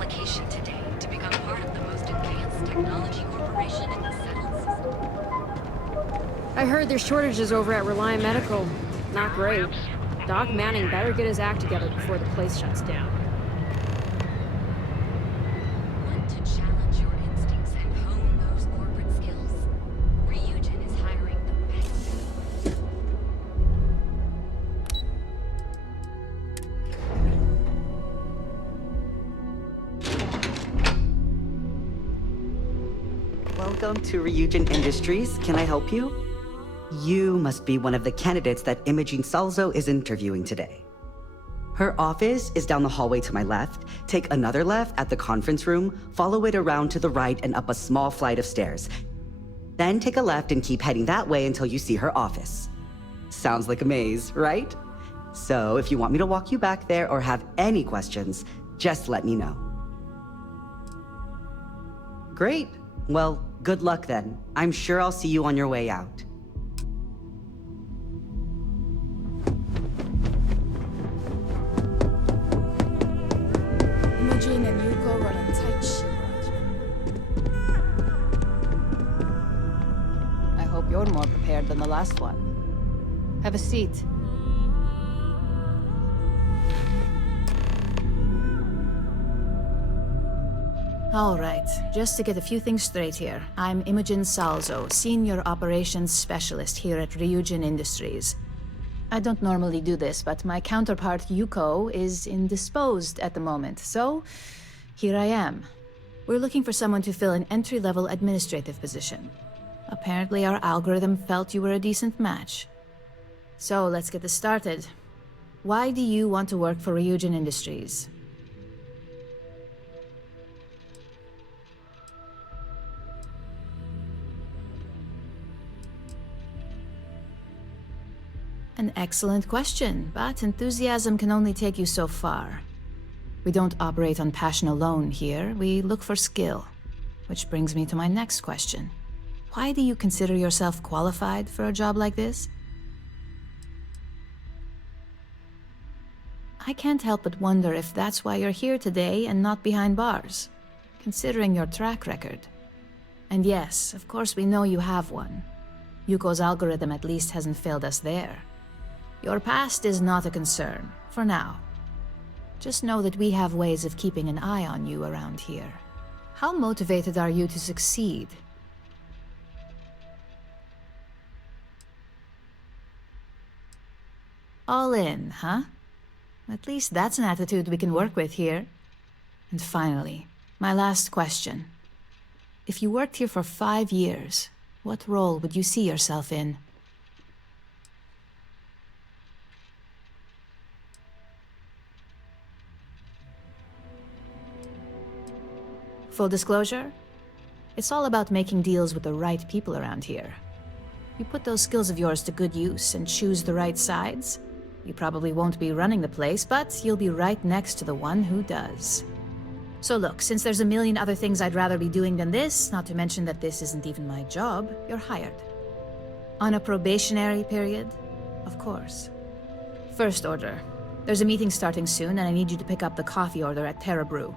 application today to become part of the most advanced technology corporation in the settled system. I heard there's shortages over at Reliant Medical. Not great. Doc Manning better get his act together before the place shuts down. Want to challenge your instincts and hone those corporate skills? Ryujin is hiring the best. Welcome to Ryujin Industries. Can I help you? You must be one of the candidates that Imogene Salzo is interviewing today. Her office is down the hallway to my left. Take another left at the conference room, follow it around to the right and up a small flight of stairs. Then take a left and keep heading that way until you see her office. Sounds like a maze, right? So if you want me to walk you back there or have any questions, just let me know. Great. Well, good luck then. I'm sure I'll see you on your way out. Imogen and Yuko run a tight ship. I hope you're more prepared than the last one. Have a seat. All right, just to get a few things straight here. I'm Imogen Salzo, Senior Operations Specialist here at Ryujin Industries. I don't normally do this, but my counterpart Yuko is indisposed at the moment, so here I am. We're looking for someone to fill an entry-level administrative position. Apparently our algorithm felt you were a decent match. So let's get this started. Why do you want to work for Ryujin Industries? An excellent question, but enthusiasm can only take you so far. We don't operate on passion alone here, we look for skill. Which brings me to my next question. Why do you consider yourself qualified for a job like this? I can't help but wonder if that's why you're here today and not behind bars, considering your track record. And yes, of course we know you have one. Yuko's algorithm at least hasn't failed us there. Your past is not a concern, for now. Just know that we have ways of keeping an eye on you around here. How motivated are you to succeed? All in, huh? At least that's an attitude we can work with here. And finally, my last question. If you worked here for 5 years, what role would you see yourself in? Full disclosure, it's all about making deals with the right people around here. You put those skills of yours to good use and choose the right sides, you probably won't be running the place, but you'll be right next to the one who does. So look, since there's a million other things I'd rather be doing than this, not to mention that this isn't even my job, you're hired. On a probationary period, of course. First order. There's a meeting starting soon, and I need you to pick up the coffee order at Terra Brew.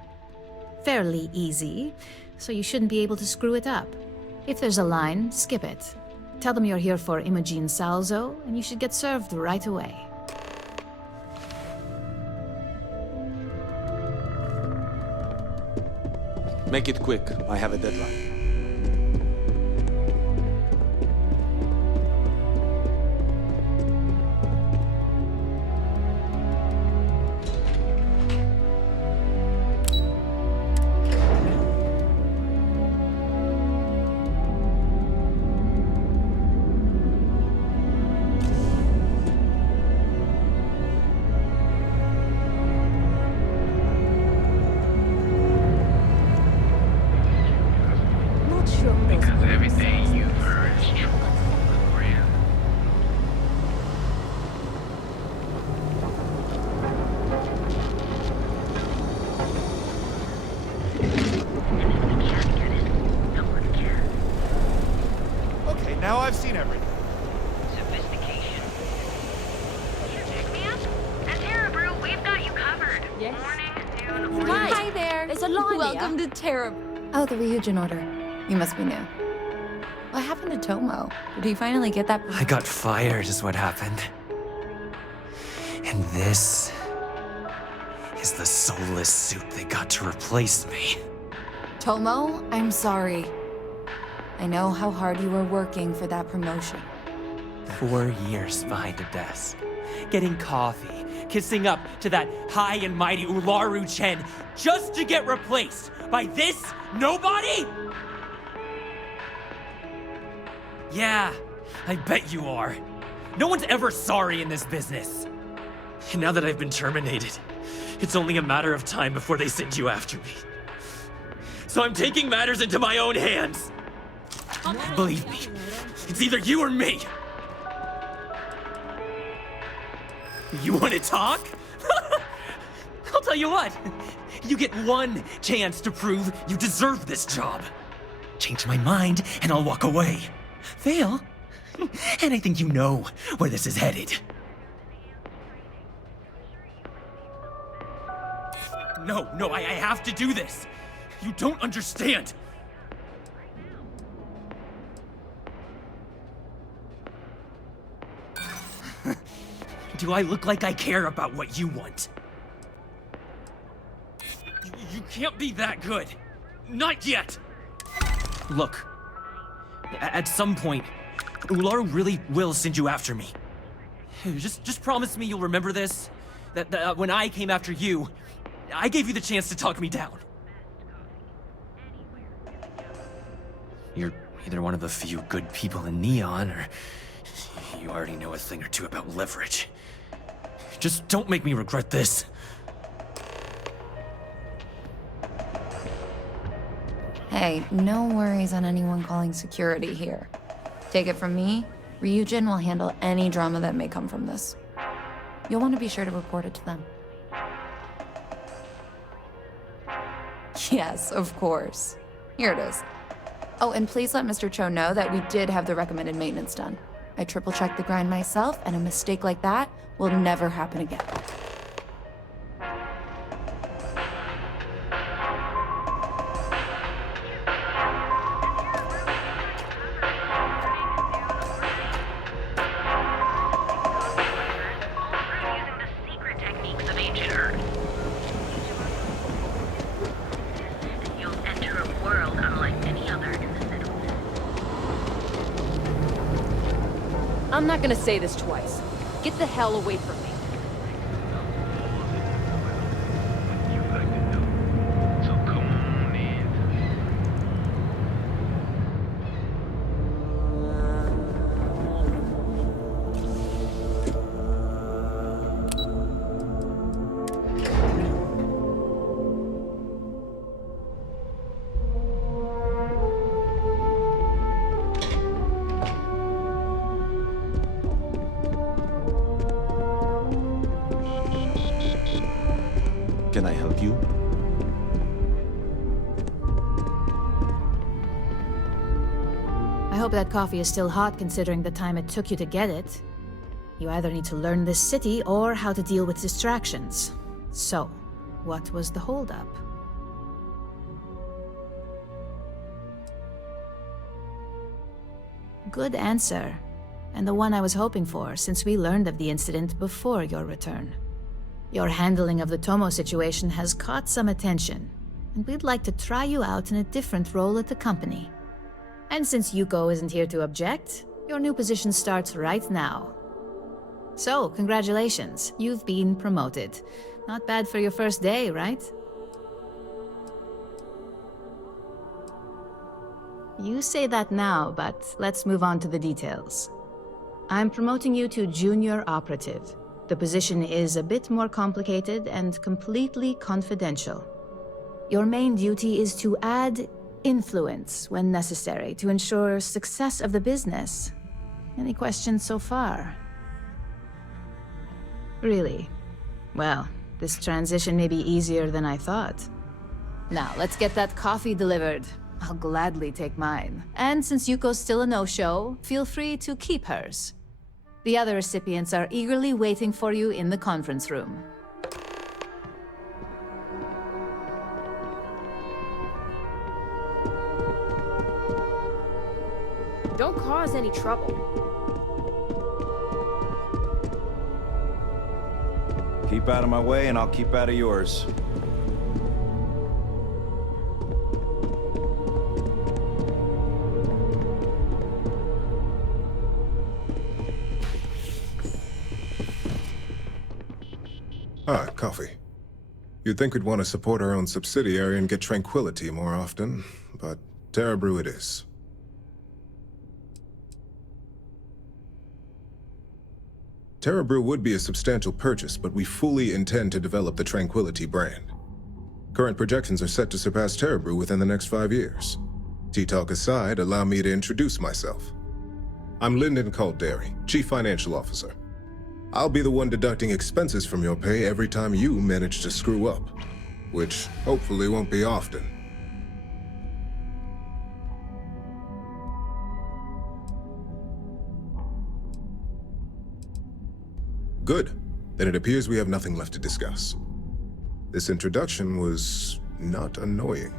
Fairly easy, so you shouldn't be able to screw it up. If there's a line, skip it. Tell them you're here for Imogen Salzo, and you should get served right away. Make it quick. I have a deadline. Because everything you've heard is true, Graham. Okay, now I've seen everything. Sophistication. You pick me up? At Terra Brew, we've got you covered. Yes. Morning, noon, or Hi. night. There. It's a lie. Welcome to Terra. Oh, the Ryujin order. You must be new. What happened to Tomo? Did he finally get that? I got fired is what happened. And this is the soulless suit they got to replace me. Tomo, I'm sorry. I know how hard you were working for that promotion. 4 years behind a desk, getting coffee, kissing up to that high and mighty Ularu Chen, just to get replaced by this nobody? Yeah, I bet you are. No one's ever sorry in this business. And now that I've been terminated, it's only a matter of time before they send you after me. So I'm taking matters into my own hands. Believe me, it's either you or me. You want to talk? I'll tell you what. You get one chance to prove you deserve this job. Change my mind and I'll walk away. Fail? And I think you know where this is headed. No, I have to do this. You don't understand. Do I look like I care about what you want? You can't be that good. Not yet. Look, at some point, Ularu really will send you after me. Just promise me you'll remember this. That when I came after you, I gave you the chance to talk me down. You're either one of the few good people in Neon, or you already know a thing or two about leverage. Just don't make me regret this. Hey, no worries on anyone calling security here. Take it from me, Ryujin will handle any drama that may come from this. You'll want to be sure to report it to them. Yes, of course. Here it is. Oh, and please let Mr. Cho know that we did have the recommended maintenance done. I triple-checked the grind myself, and a mistake like that will never happen again. Using the secret techniques of ancient Earth. You'll enter a world unlike any other in the settlement. I'm not gonna say this twice. Get the hell away from me. You like to know. So come on in. Can I help you? I hope that coffee is still hot considering the time it took you to get it. You either need to learn this city or how to deal with distractions. So, what was the holdup? Good answer. And the one I was hoping for, since we learned of the incident before your return. Your handling of the Tomo situation has caught some attention, and we'd like to try you out in a different role at the company. And since Yuko isn't here to object, your new position starts right now. So, congratulations, you've been promoted. Not bad for your first day, right? You say that now, but let's move on to the details. I'm promoting you to junior operative. The position is a bit more complicated and completely confidential. Your main duty is to add influence when necessary to ensure success of the business. Any questions so far? Really? Well, this transition may be easier than I thought. Now, let's get that coffee delivered. I'll gladly take mine. And since Yuko's still a no-show, feel free to keep hers. The other recipients are eagerly waiting for you in the conference room. Don't cause any trouble. Keep out of my way and I'll keep out of yours. Ah, coffee. You'd think we'd want to support our own subsidiary and get tranquility more often, but Terra Brew it is. Terra Brew would be a substantial purchase, but we fully intend to develop the Tranquility brand. Current projections are set to surpass Terra Brew within the next 5 years. Tea-talk aside, allow me to introduce myself. I'm Lyndon Calderi, Chief Financial Officer. I'll be the one deducting expenses from your pay every time you manage to screw up, which hopefully won't be often. Good. Then it appears we have nothing left to discuss. This introduction was not annoying.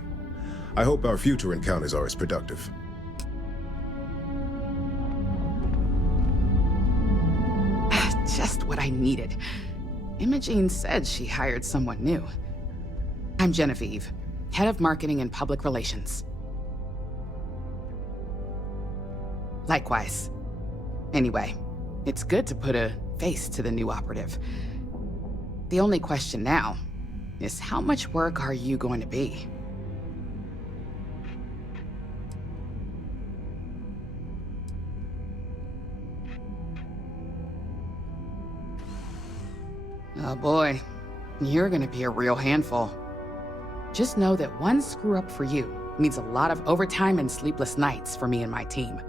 I hope our future encounters are as productive. Just what I needed. Imogene said she hired someone new. I'm Genevieve, Head of Marketing and Public Relations. Likewise. Anyway, it's good to put a face to the new operative. The only question now is how much work are you going to be? Oh boy, you're gonna be a real handful. Just know that one screw up for you means a lot of overtime and sleepless nights for me and my team.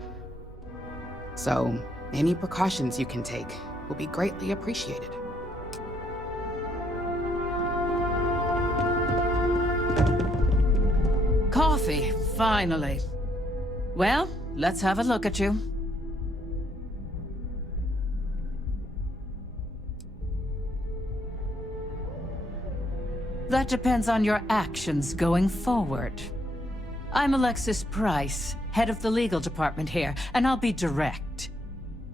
So, any precautions you can take will be greatly appreciated. Coffee, finally. Well, let's have a look at you. That depends on your actions going forward. I'm Alexis Price, head of the legal department here, and I'll be direct.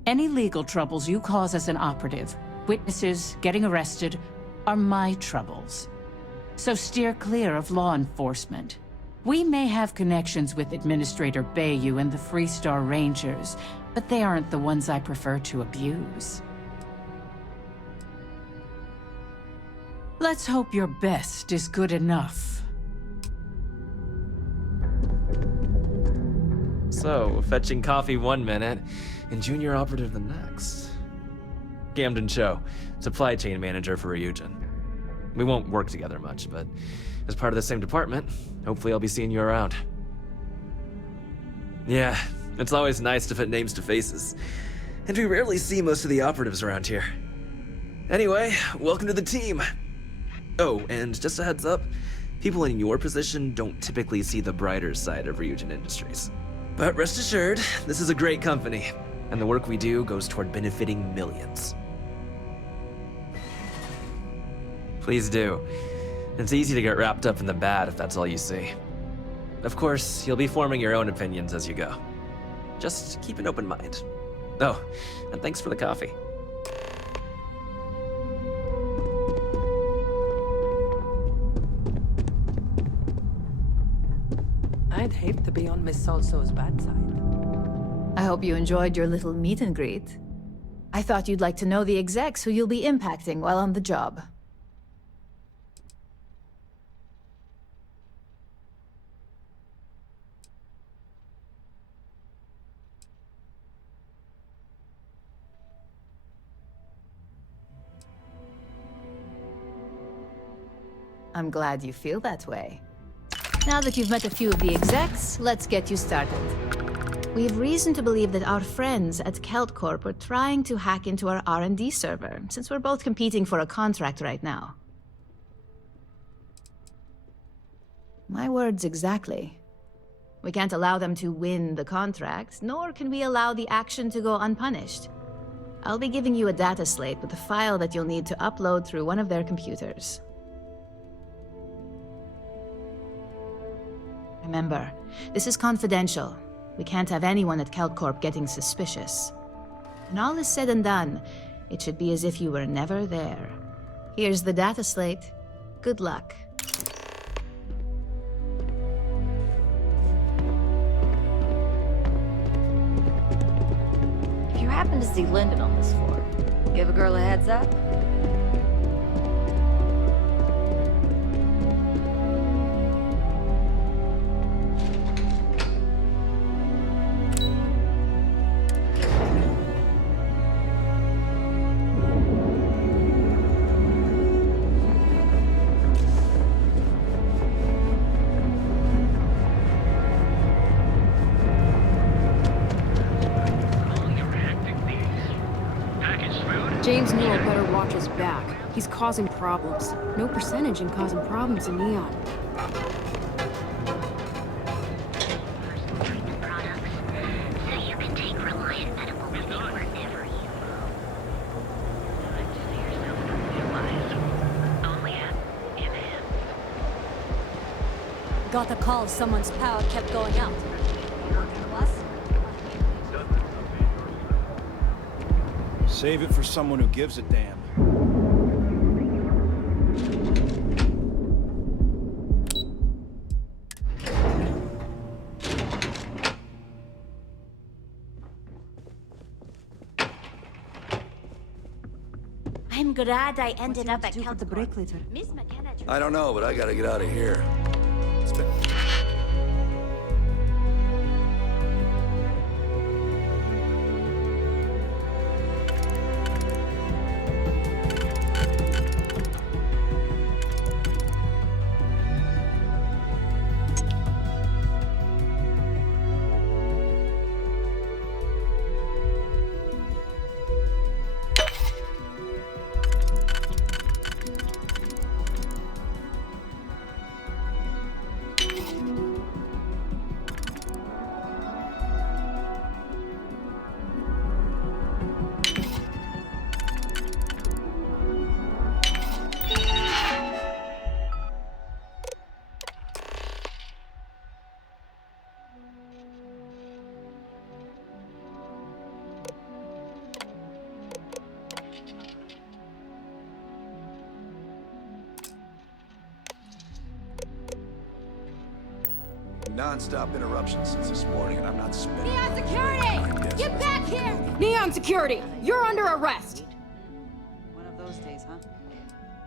Any legal troubles you cause as an operative, witnesses, getting arrested, are my troubles. So steer clear of law enforcement. We may have connections with Administrator Bayou and the Freestar Rangers, but they aren't the ones I prefer to abuse. Let's hope your best is good enough. So, fetching coffee 1 minute, and junior operative the next. Camden Cho, supply chain manager for Ryujin. We won't work together much, but as part of the same department, hopefully I'll be seeing you around. Yeah, it's always nice to put names to faces. And we rarely see most of the operatives around here. Anyway, welcome to the team. Oh, and just a heads up, people in your position don't typically see the brighter side of Ryujin Industries. But rest assured, this is a great company, and the work we do goes toward benefiting millions. Please do. It's easy to get wrapped up in the bad if that's all you see. Of course, you'll be forming your own opinions as you go. Just keep an open mind. Oh, and thanks for the coffee. I'd hate to be on Miss Salso's bad side. I hope you enjoyed your little meet and greet. I thought you'd like to know the execs who you'll be impacting while on the job. I'm glad you feel that way. Now that you've met a few of the execs, let's get you started. We have reason to believe that our friends at Kelt Corp are trying to hack into our R&D server, since we're both competing for a contract right now. My words exactly. We can't allow them to win the contract, nor can we allow the action to go unpunished. I'll be giving you a data slate with a file that you'll need to upload through one of their computers. Remember, this is confidential. We can't have anyone at CalCorp getting suspicious. When all is said and done, it should be as if you were never there. Here's the data slate. Good luck. If you happen to see Lyndon on this floor, give a girl a heads up. James Newell better watch his back. He's causing problems. No percentage in causing problems in Neon. Got the call someone's power kept going out. Save it for someone who gives a damn. I'm glad I ended up at the break later. Miss McKenna. I don't know, but I gotta get out of here. Non-stop interruptions since this morning, and I'm not spending. Neon Security! Get back here! Neon Security, you're under arrest! One of those days, huh?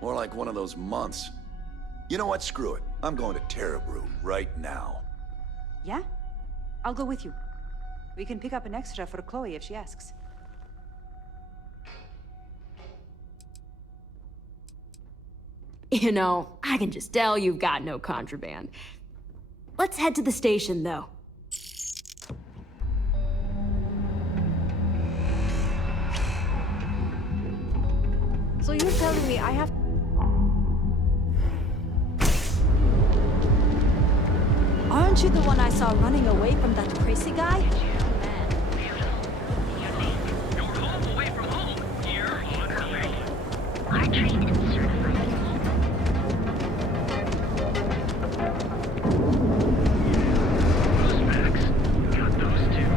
More like one of those months. You know what? Screw it. I'm going to Terrabrew right now. Yeah? I'll go with you. We can pick up an extra for Chloe if she asks. You know, I can just tell you've got no contraband. Let's head to the station, though. So you're telling me I have... Aren't you the one I saw running away from that crazy guy? You're home away from home. You're on her way. Our train is certified. Those facts. Got those two.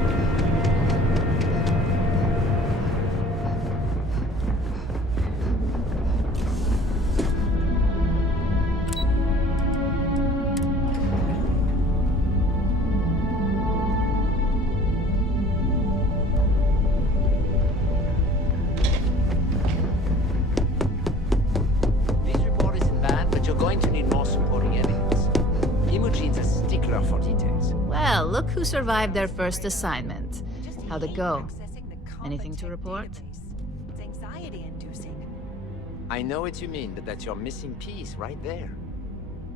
This report isn't bad, but you're going to need more supporting evidence. Imogene's a stickler for details. Well, look who survived their first assignment. How'd it go? Anything to report? It's anxiety-inducing. I know what you mean, but that's your missing piece right there.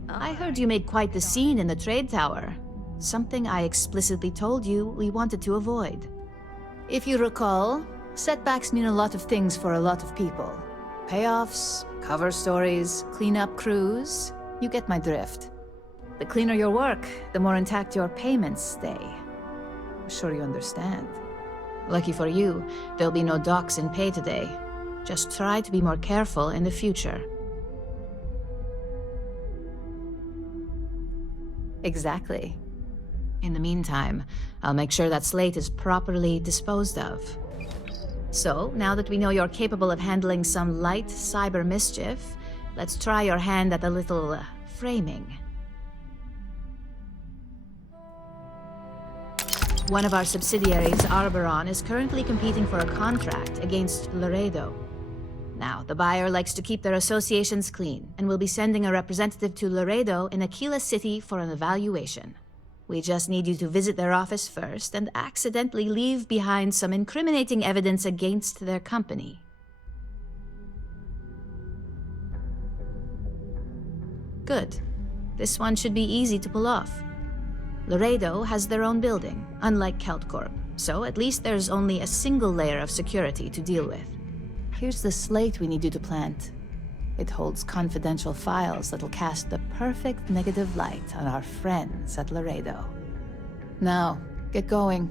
I heard you made quite the scene in the trade tower. Something I explicitly told you we wanted to avoid. If you recall, setbacks mean a lot of things for a lot of people. Payoffs, cover stories, cleanup crews. You get my drift. The cleaner your work, the more intact your payments stay. I'm sure you understand. Lucky for you, there'll be no docks in pay today. Just try to be more careful in the future. Exactly. In the meantime, I'll make sure that slate is properly disposed of. So, now that we know you're capable of handling some light cyber mischief, let's try your hand at a little framing. One of our subsidiaries, Arboron, is currently competing for a contract against Laredo. Now, the buyer likes to keep their associations clean, and will be sending a representative to Laredo in Aquila City for an evaluation. We just need you to visit their office first and accidentally leave behind some incriminating evidence against their company. Good. This one should be easy to pull off. Laredo has their own building, unlike Keltcorp, so at least there's only a single layer of security to deal with. Here's the slate we need you to plant. It holds confidential files that'll cast the perfect negative light on our friends at Laredo. Now, get going.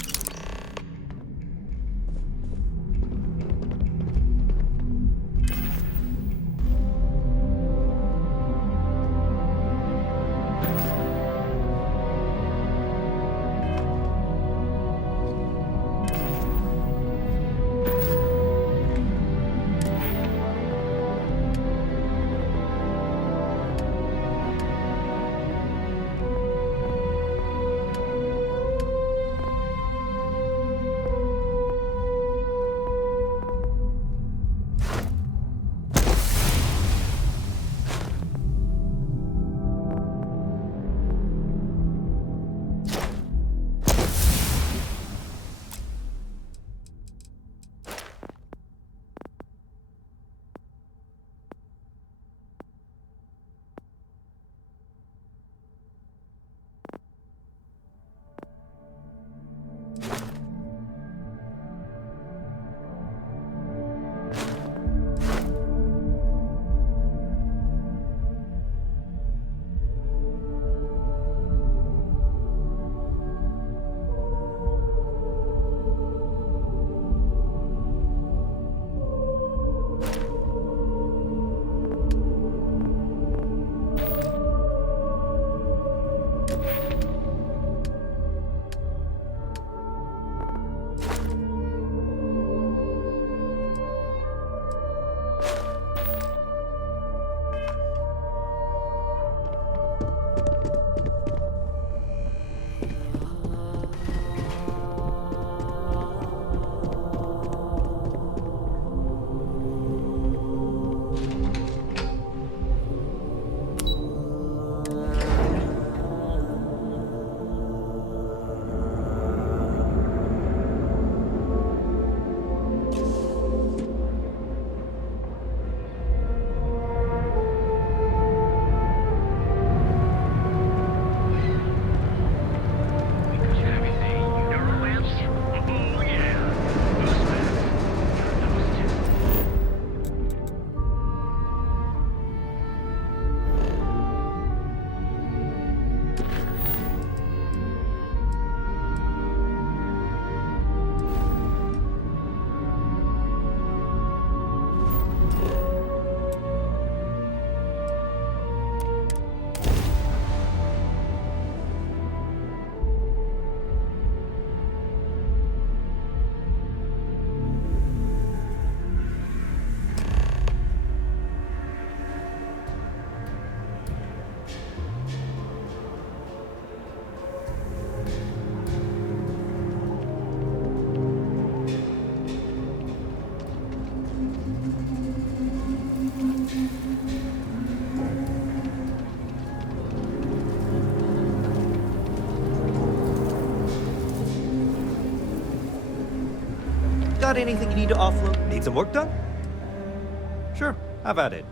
Got anything you need to offload? Need some work done? Sure, have at it.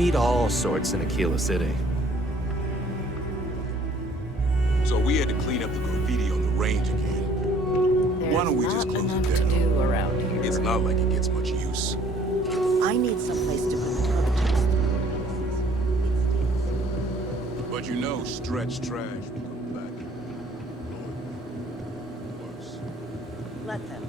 meet all sorts in Aquila City. So we had to clean up the graffiti on the range again. Why don't we just close it down? To do around here. It's not like it gets much use. I need someplace to put But you know, stretched trash will come back. Worse. Let them.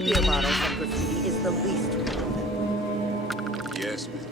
Beer bottles and graffiti is the least we can do. Yes, Miss.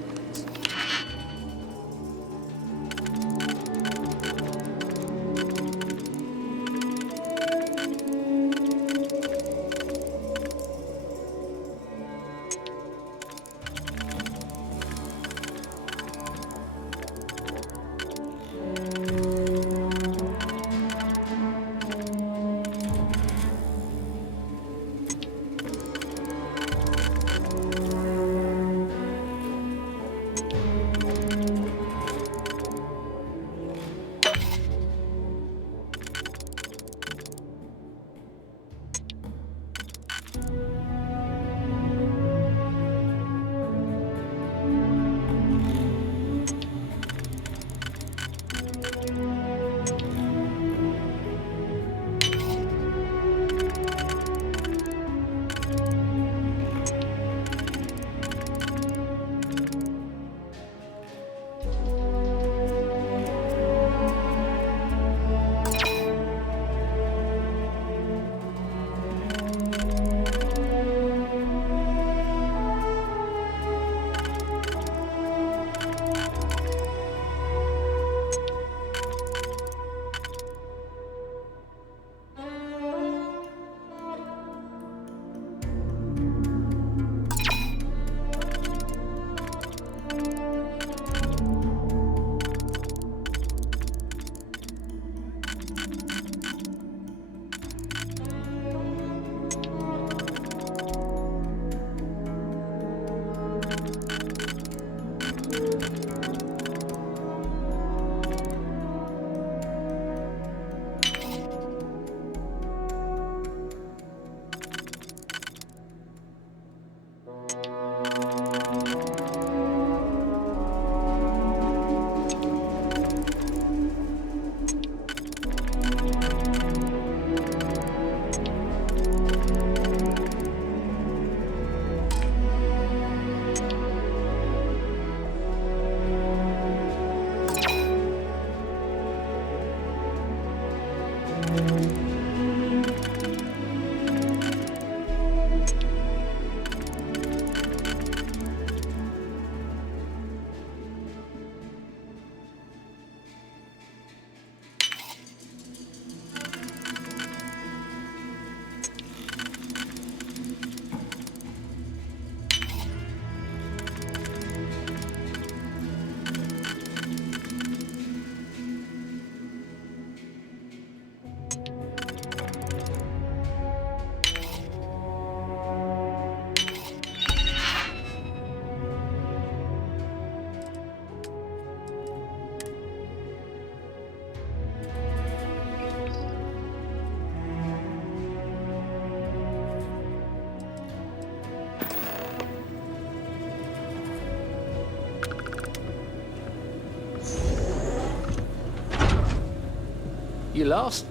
You lost?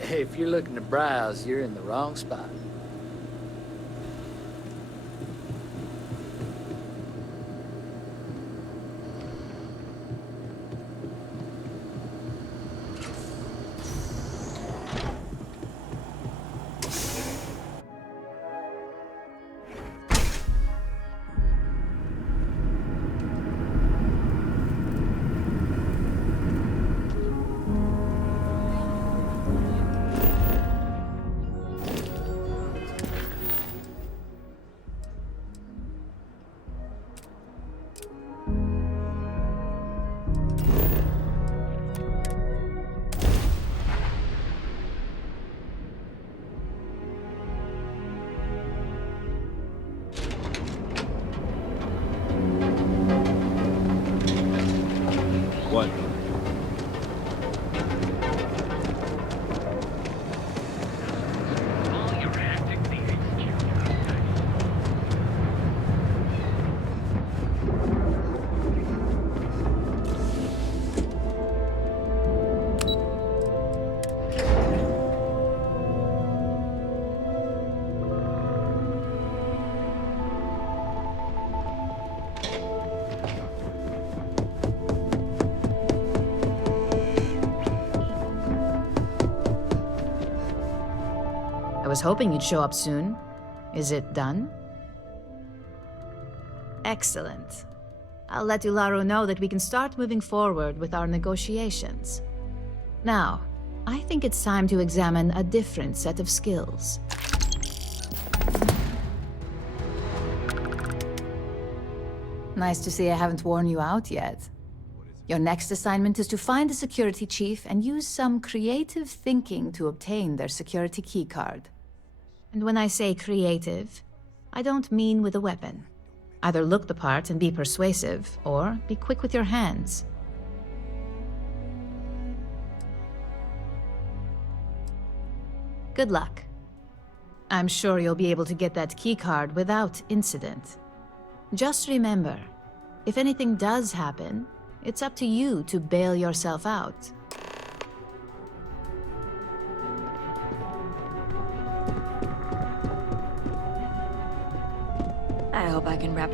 If you're looking to browse, you're in the wrong spot. I was hoping you'd show up soon. Is it done? Excellent. I'll let Ularu know that we can start moving forward with our negotiations. Now, I think it's time to examine a different set of skills. Nice to see I haven't worn you out yet. Your next assignment is to find the security chief and use some creative thinking to obtain their security keycard. And when I say creative, I don't mean with a weapon. Either look the part and be persuasive, or be quick with your hands. Good luck. I'm sure you'll be able to get that keycard without incident. Just remember, if anything does happen, it's up to you to bail yourself out. I hope I can wrap...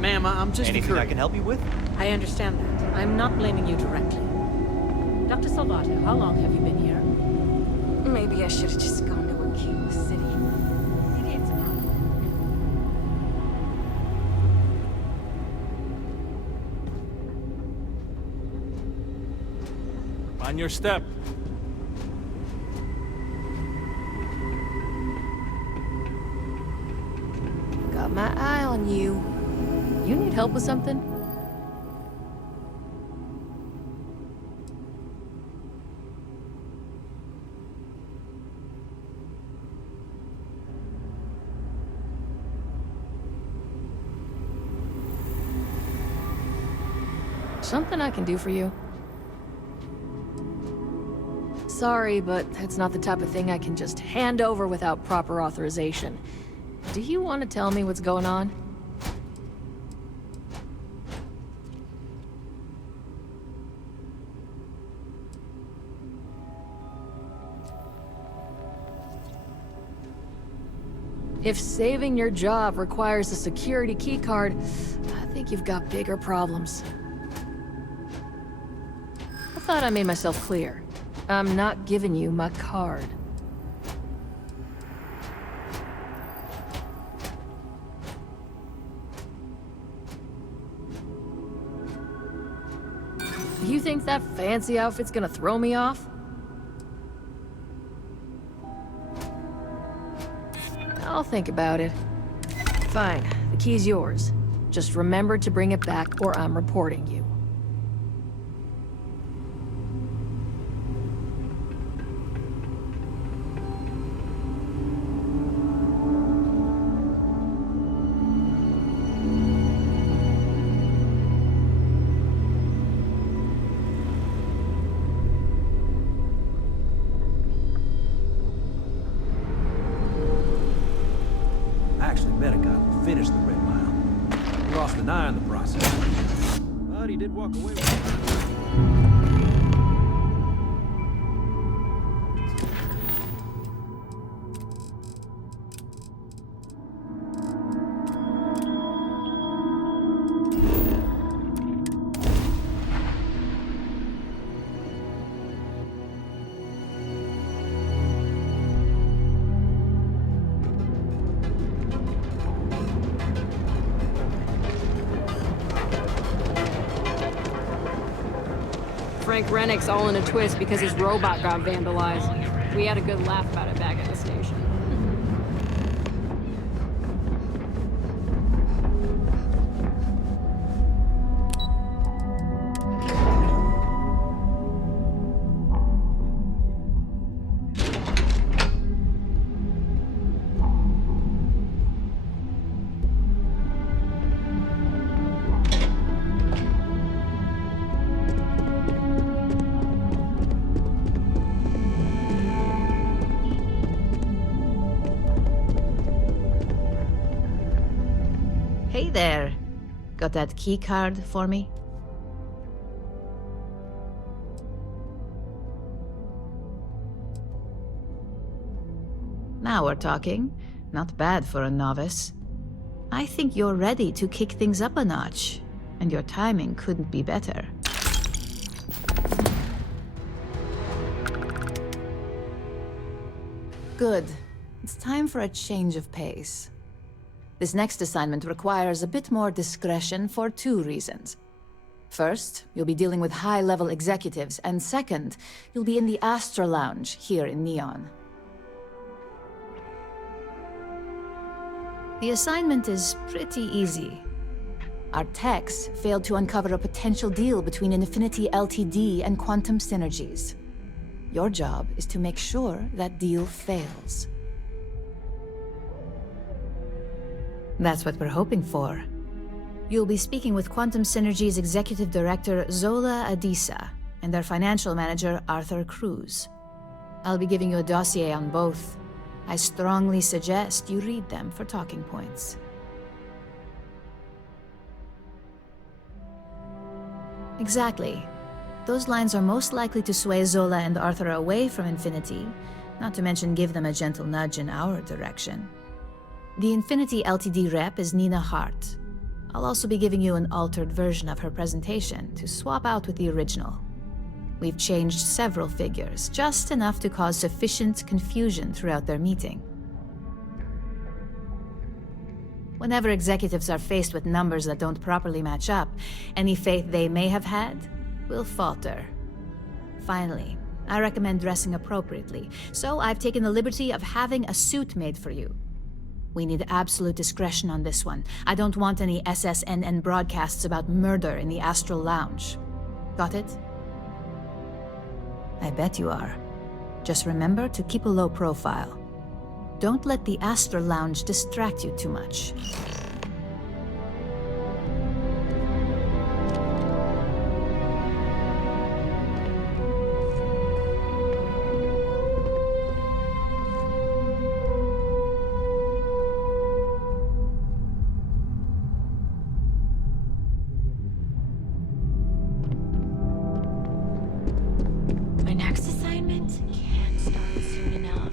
Ma'am, I'm just anything I can help you with? I understand that. I'm not blaming you directly. Dr. Salvato, how long have you been here? Maybe I should have just gone to a keyless city. Idiots are... On your step. Got my eye on you. You need help with something? Something I can do for you? Sorry, but that's not the type of thing I can just hand over without proper authorization. Do you want to tell me what's going on? If saving your job requires a security keycard, I think you've got bigger problems. I thought I made myself clear. I'm not giving you my card. You think that fancy outfit's gonna throw me off? I'll think about it. Fine, the key's yours. Just remember to bring it back or I'm reporting you. I actually met a guy who finished the Red Mile. He lost an eye in the process. But he did walk away with it. sank Rennick's all in a twist because his robot got vandalized. We had a good laugh about it back at the station. Hey there. Got that key card for me? Now we're talking. Not bad for a novice. I think you're ready to kick things up a notch, and your timing couldn't be better. Good. It's time for a change of pace. This next assignment requires a bit more discretion for 2 reasons. First, you'll be dealing with high-level executives, and second, you'll be in the Astra Lounge here in Neon. The assignment is pretty easy. Our techs failed to uncover a potential deal between Infinity Ltd and Quantum Synergies. Your job is to make sure that deal fails. That's what we're hoping for. You'll be speaking with Quantum Synergy's Executive Director Zola Adisa and their Financial Manager Arthur Cruz. I'll be giving you a dossier on both. I strongly suggest you read them for talking points. Exactly. Those lines are most likely to sway Zola and Arthur away from Infinity, not to mention give them a gentle nudge in our direction. The Infinity Ltd rep is Nina Hart. I'll also be giving you an altered version of her presentation to swap out with the original. We've changed several figures, just enough to cause sufficient confusion throughout their meeting. Whenever executives are faced with numbers that don't properly match up, any faith they may have had will falter. Finally, I recommend dressing appropriately, so I've taken the liberty of having a suit made for you. We need absolute discretion on this one. I don't want any SSNN broadcasts about murder in the Astral Lounge. Got it? I bet you are. Just remember to keep a low profile. Don't let the Astral Lounge distract you too much. My next assignment can't start soon enough.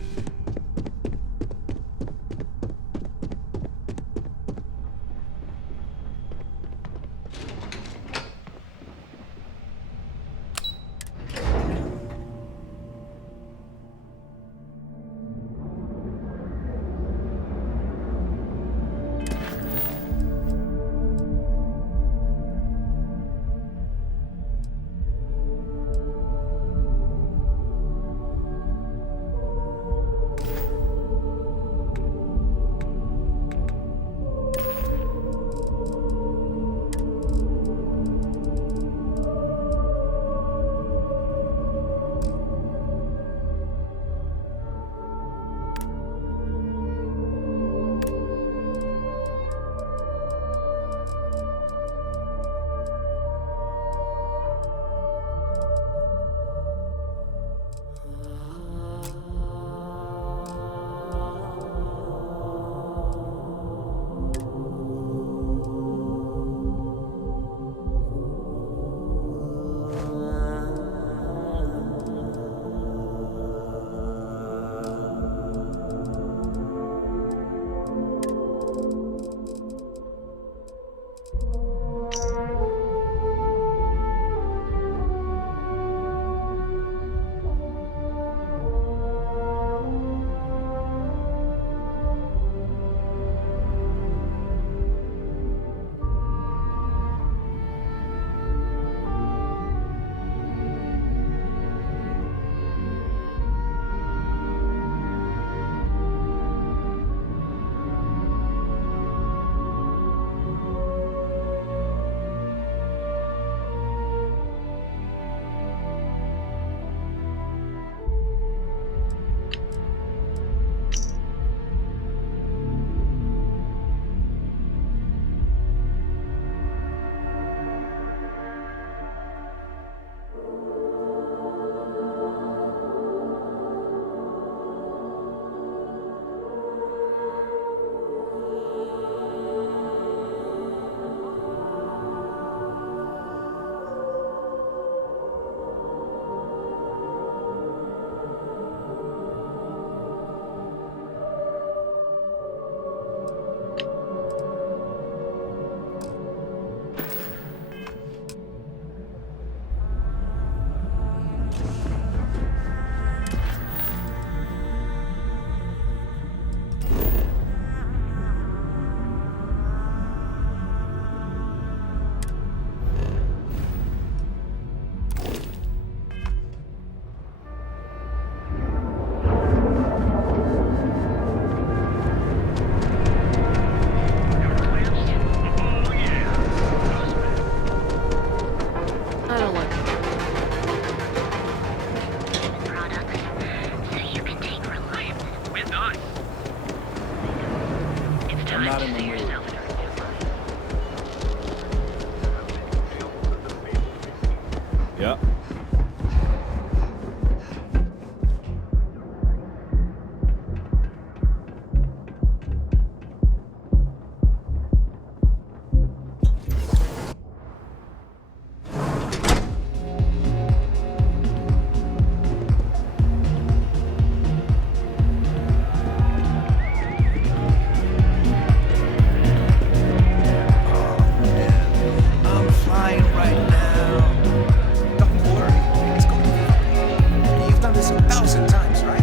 1,000 times, right?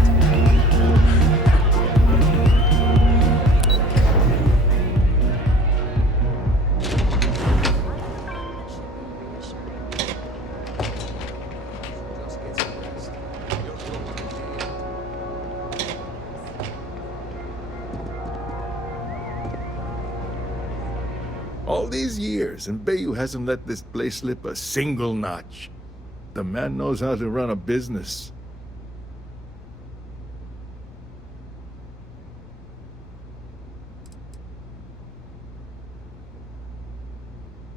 All these years, and Bayou hasn't let this place slip a single notch. The man knows how to run a business.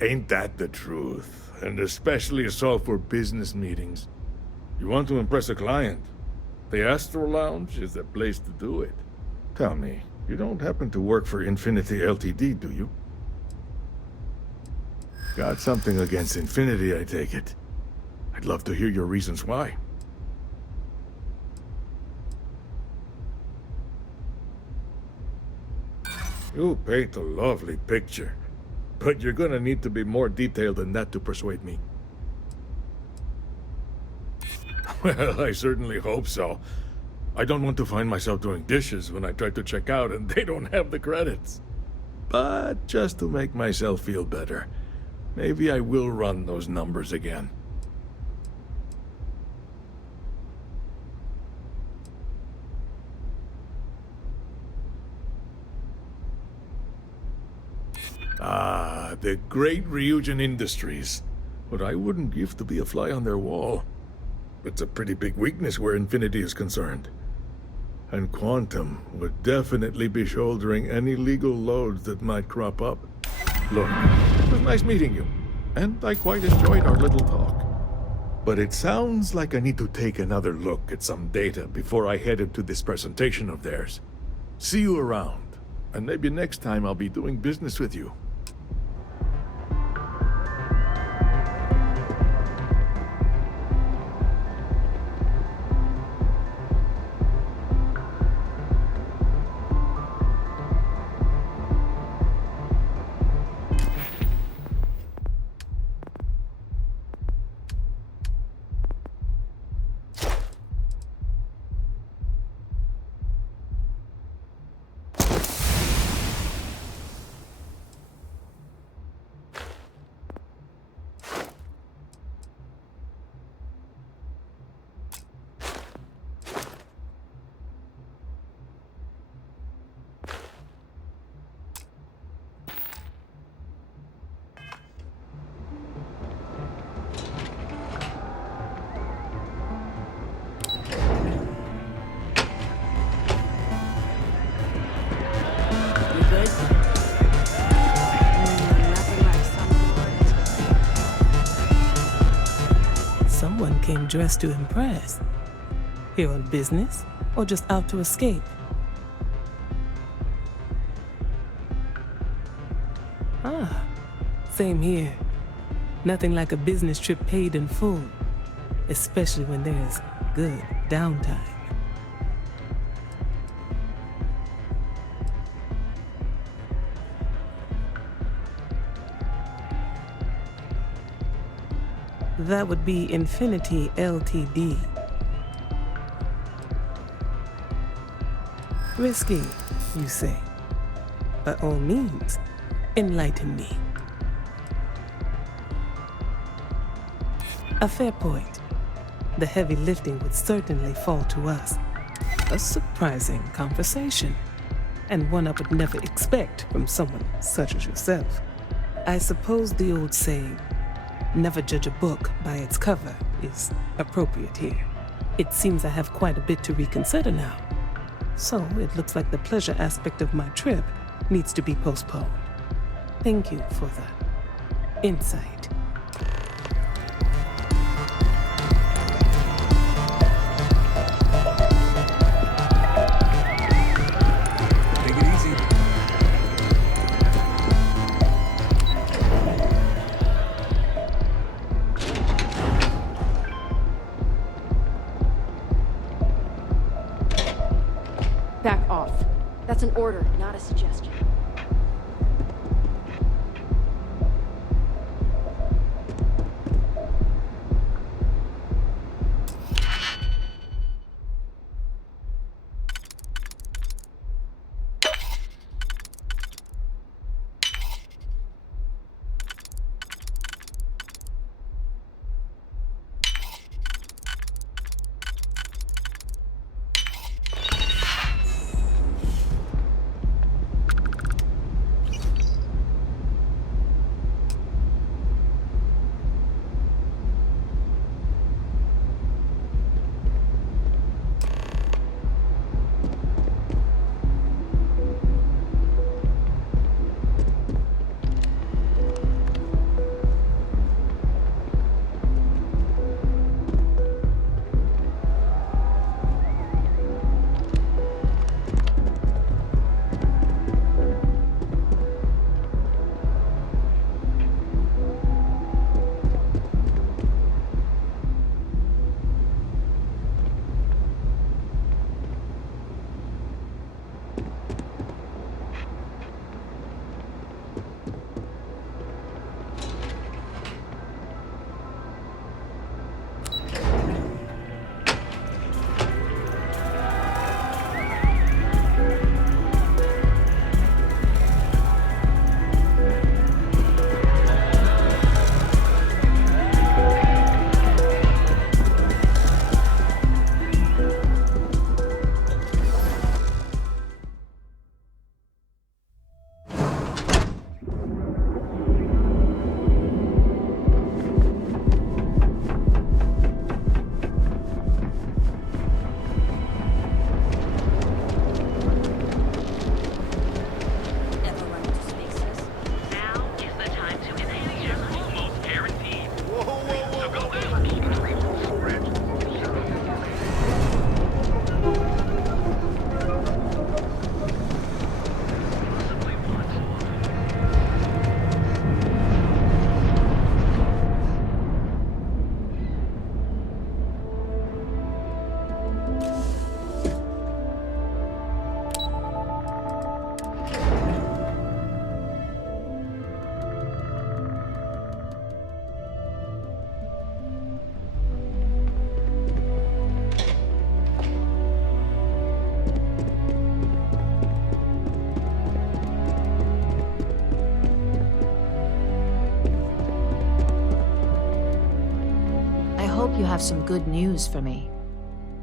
Ain't that the truth? And especially so for business meetings. You want to impress a client? The Astro Lounge is the place to do it. Tell me, you don't happen to work for Infinity Ltd, do you? Got something against Infinity, I take it. I'd love to hear your reasons why. You paint a lovely picture, but you're gonna need to be more detailed than that to persuade me. Well, I certainly hope so. I don't want to find myself doing dishes when I try to check out and they don't have the credits. But just to make myself feel better, maybe I will run those numbers again. Ah, the great Ryujin Industries. What I wouldn't give to be a fly on their wall. It's a pretty big weakness where Infinity is concerned. And Quantum would definitely be shouldering any legal loads that might crop up. Look, it was nice meeting you, and I quite enjoyed our little talk. But it sounds like I need to take another look at some data before I head into this presentation of theirs. See you around, and maybe next time I'll be doing business with you. Someone came dressed to impress. Here on business, or just out to escape? Ah, same here. Nothing like a business trip paid in full, especially when there's good downtime. That would be Infinity Ltd. Risky, you say? By all means, enlighten me. A fair point. The heavy lifting would certainly fall to us. A surprising conversation, and one I would never expect from someone such as yourself. I suppose the old saying, never judge a book by its cover, is appropriate here. It seems I have quite a bit to reconsider now. So it looks like the pleasure aspect of my trip needs to be postponed. Thank you for the insight. Back off. That's an order, not a suggestion. have some good news for me.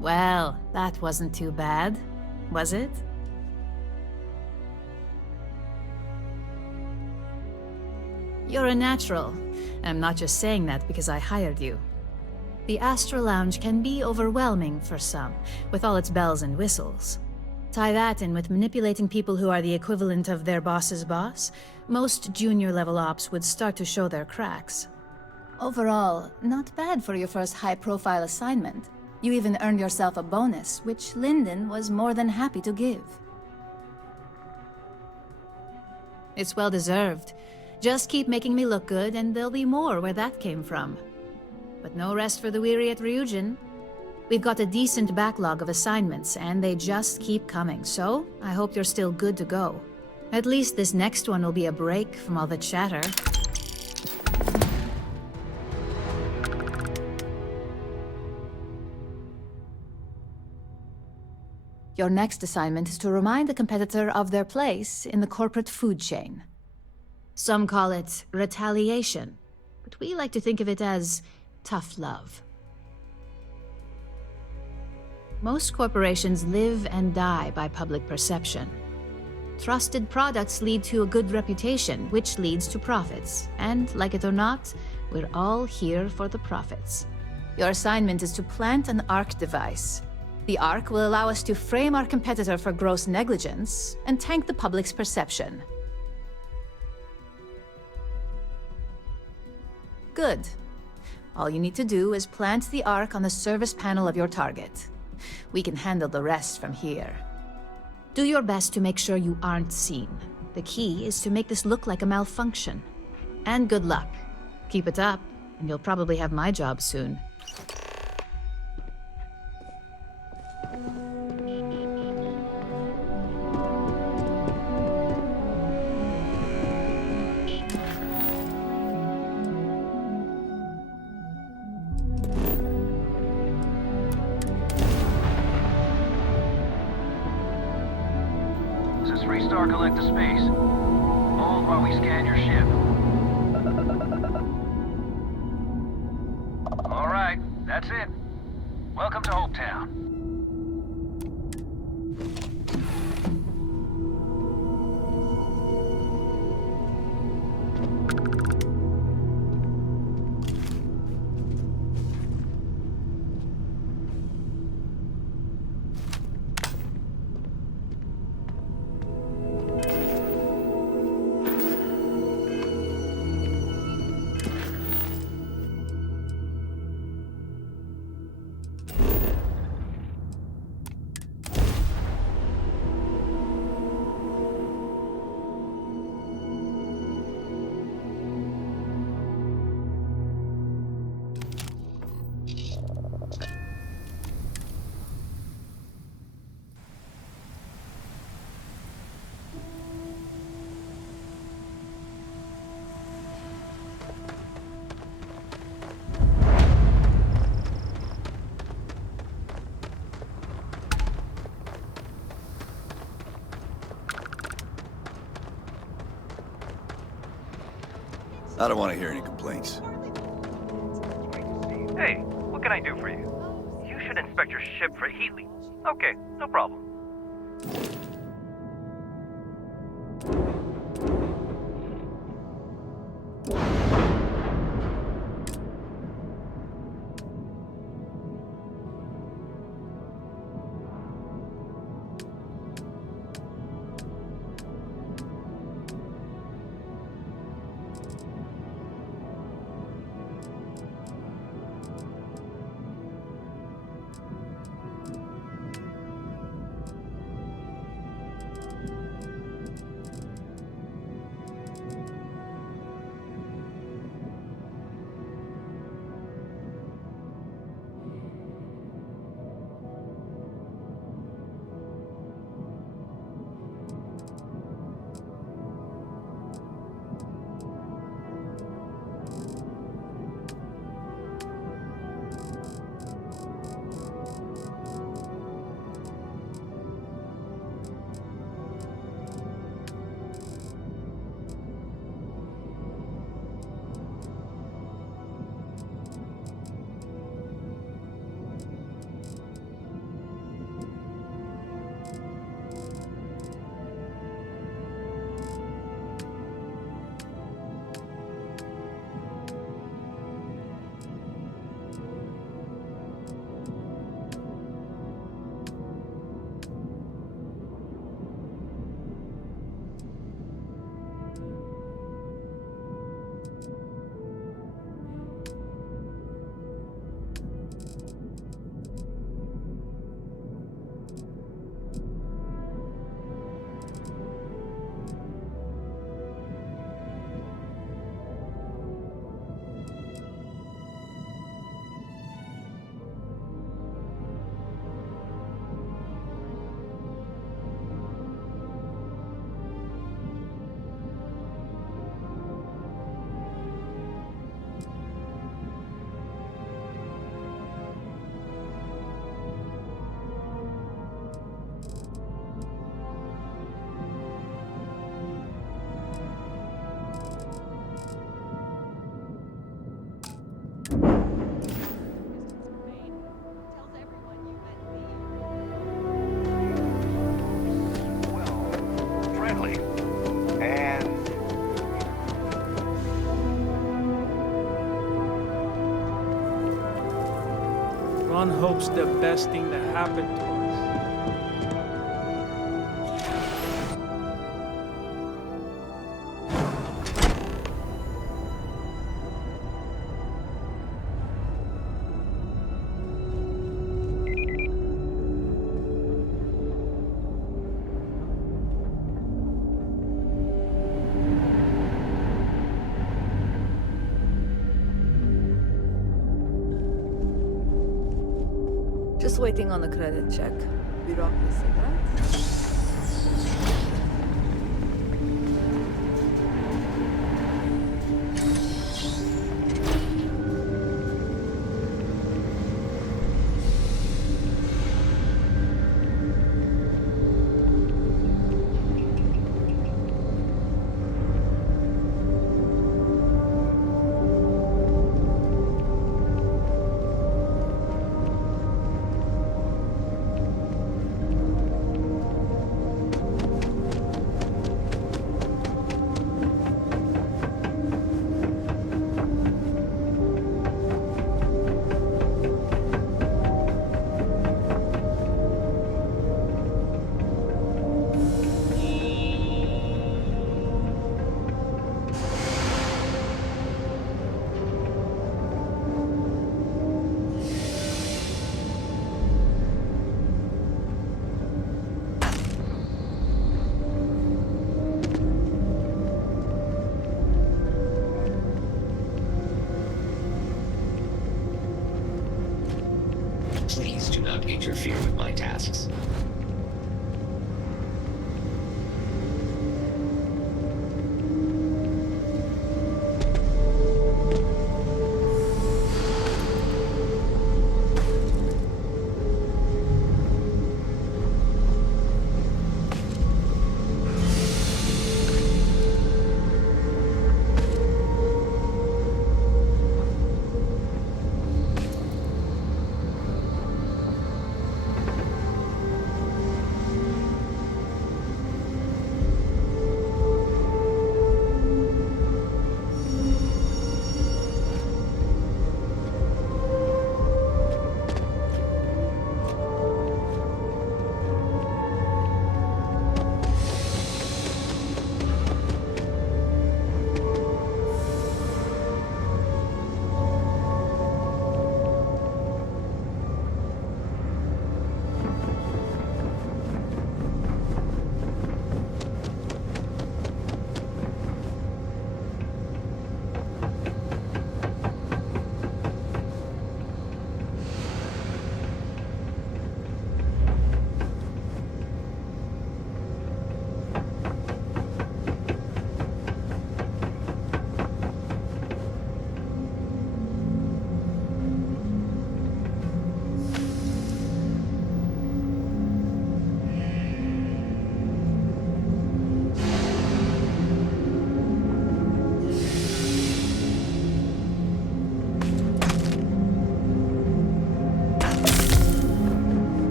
Well, that wasn't too bad, was it? You're a natural. I'm not just saying that because I hired you. The Astra Lounge can be overwhelming for some, with all its bells and whistles. Tie that in with manipulating people who are the equivalent of their boss's boss, most junior-level ops would start to show their cracks. Overall, not bad for your first high-profile assignment. You even earned yourself a bonus, which Lyndon was more than happy to give. It's well-deserved. Just keep making me look good, and there'll be more where that came from. But no rest for the weary at Ryujin. We've got a decent backlog of assignments, and they just keep coming, so I hope you're still good to go. At least this next one will be a break from all the chatter. Your next assignment is to remind the competitor of their place in the corporate food chain. Some call it retaliation, but we like to think of it as tough love. Most corporations live and die by public perception. Trusted products lead to a good reputation, which leads to profits. And, like it or not, we're all here for the profits. Your assignment is to plant an ARC device. The ARC will allow us to frame our competitor for gross negligence and tank the public's perception. Good. All you need to do is plant the ARC on the service panel of your target. We can handle the rest from here. Do your best to make sure you aren't seen. The key is to make this look like a malfunction. And good luck. Keep it up, and you'll probably have my job soon. Restart collect to space. Hold while we scan your ship. All right, that's it. Welcome to Hopetown. I don't want to hear any complaints. Hey, what can I do for you? You should inspect your ship for heat leaks. Okay, no problem. hope's the best thing to happen to us. Just waiting on a credit check. Bureaucracy, right? Please do not interfere with my tasks.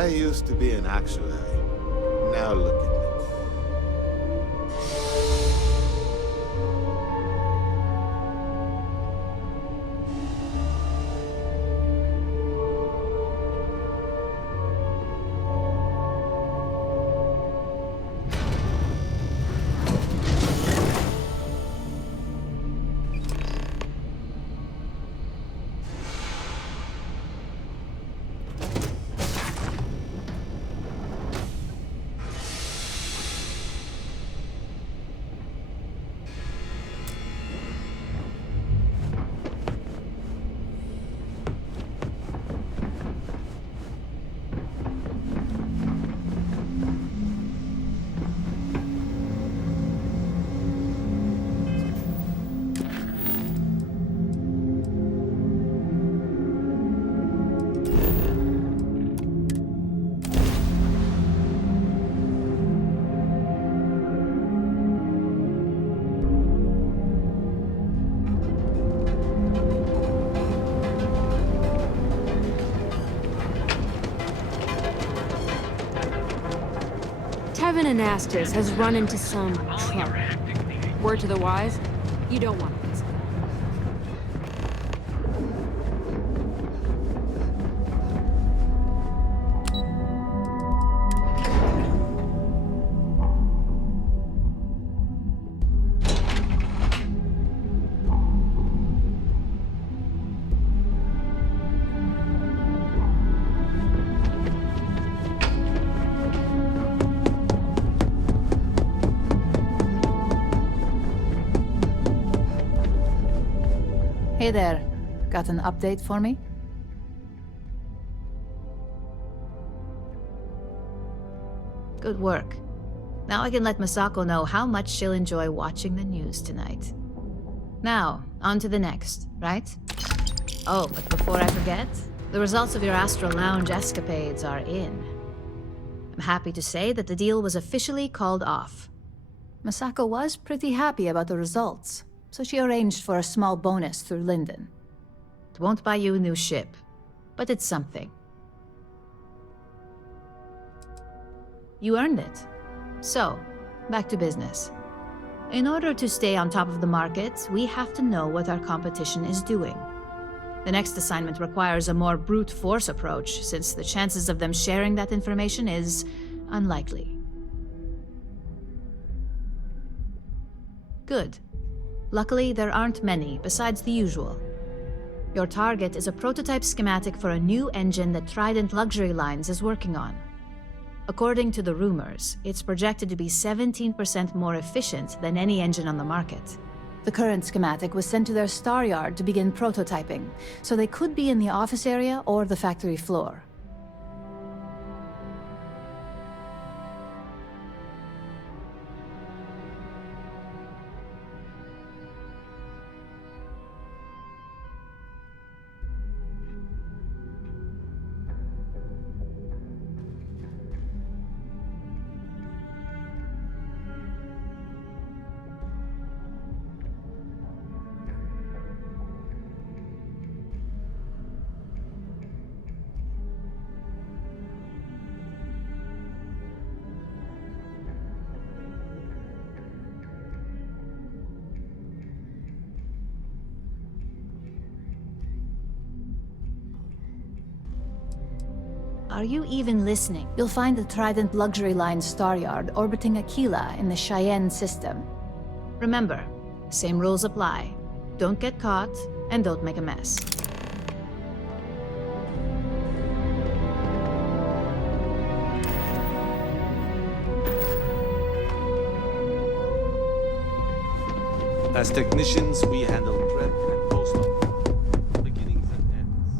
I used to be an actuary. Now look at me. Tevin Anastas has run into some trouble. Word to the wise, you don't want to risk it. Hey there. Got an update for me? Good work. Now I can let Masako know how much she'll enjoy watching the news tonight. Now, on to the next, right? Oh, but before I forget, the results of your Astral Lounge escapades are in. I'm happy to say that the deal was officially called off. Masako was pretty happy about the results, so she arranged for a small bonus through Linden. It won't buy you a new ship, but it's something. You earned it. So, back to business. In order to stay on top of the market, we have to know what our competition is doing. The next assignment requires a more brute force approach, since the chances of them sharing that information is unlikely. Good. Luckily, there aren't many, besides the usual. Your target is a prototype schematic for a new engine that Trident Luxury Lines is working on. According to the rumors, it's projected to be 17% more efficient than any engine on the market. The current schematic was sent to their star yard to begin prototyping, so they could be in the office area or the factory floor. Are you even listening? You'll find the Trident Luxury Line star yard orbiting Aquila in the Cheyenne system. Remember, same rules apply. Don't get caught, and don't make a mess. As technicians, we handle prep and post-op. Beginnings and ends.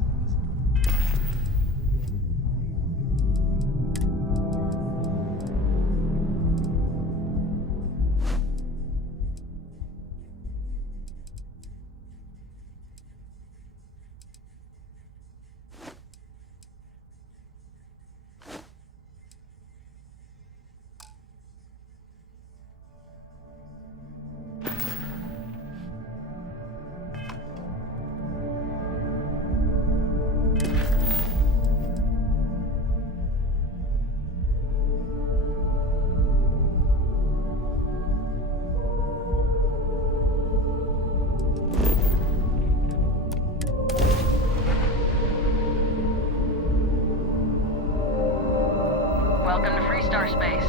Welcome to Freestar Space.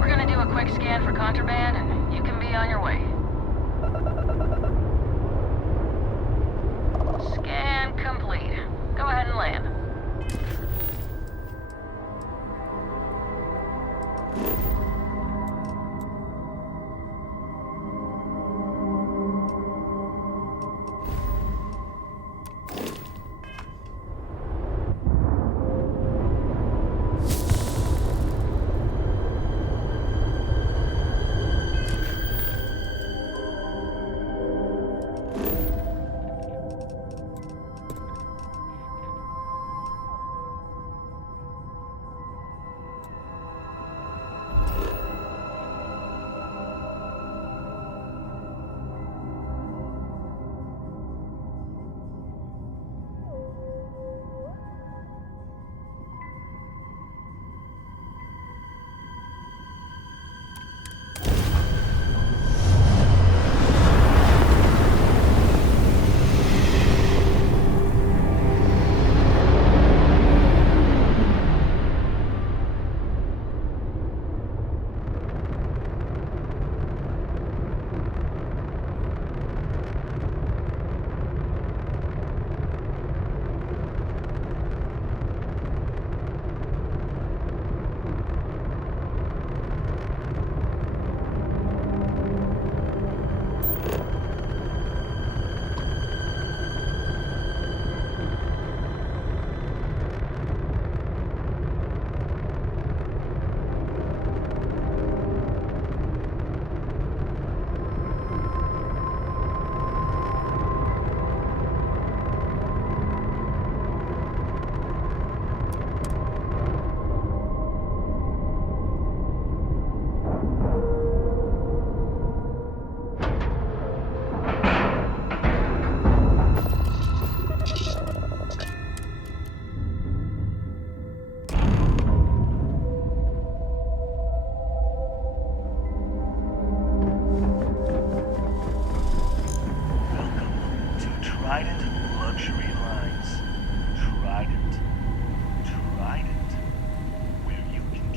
We're gonna do a quick scan for contraband, and you can be on your way. Scan complete. Go ahead and land.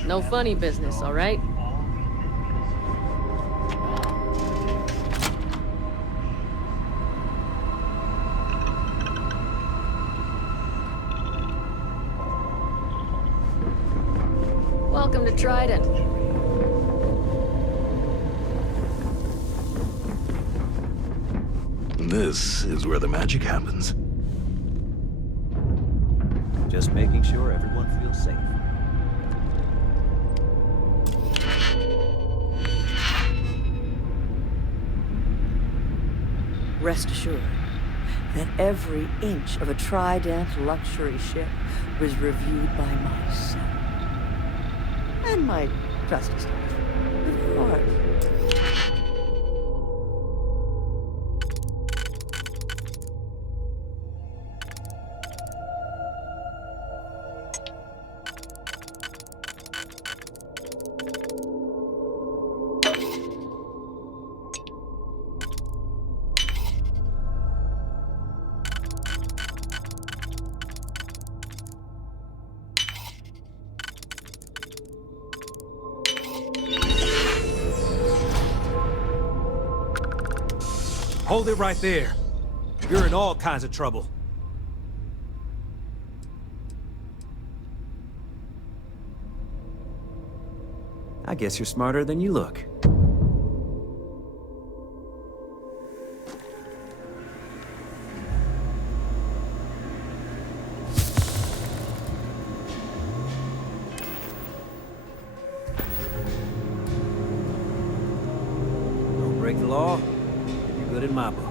No funny business, all right? Welcome to Trident. This is where the magic happens. Just making sure everyone feels safe. Rest assured that every inch of a Trident luxury ship was reviewed by my son. And my trusty staff, of course. Hold it right there. You're in all kinds of trouble. I guess you're smarter than you look. Don't break the law. You're good in my book.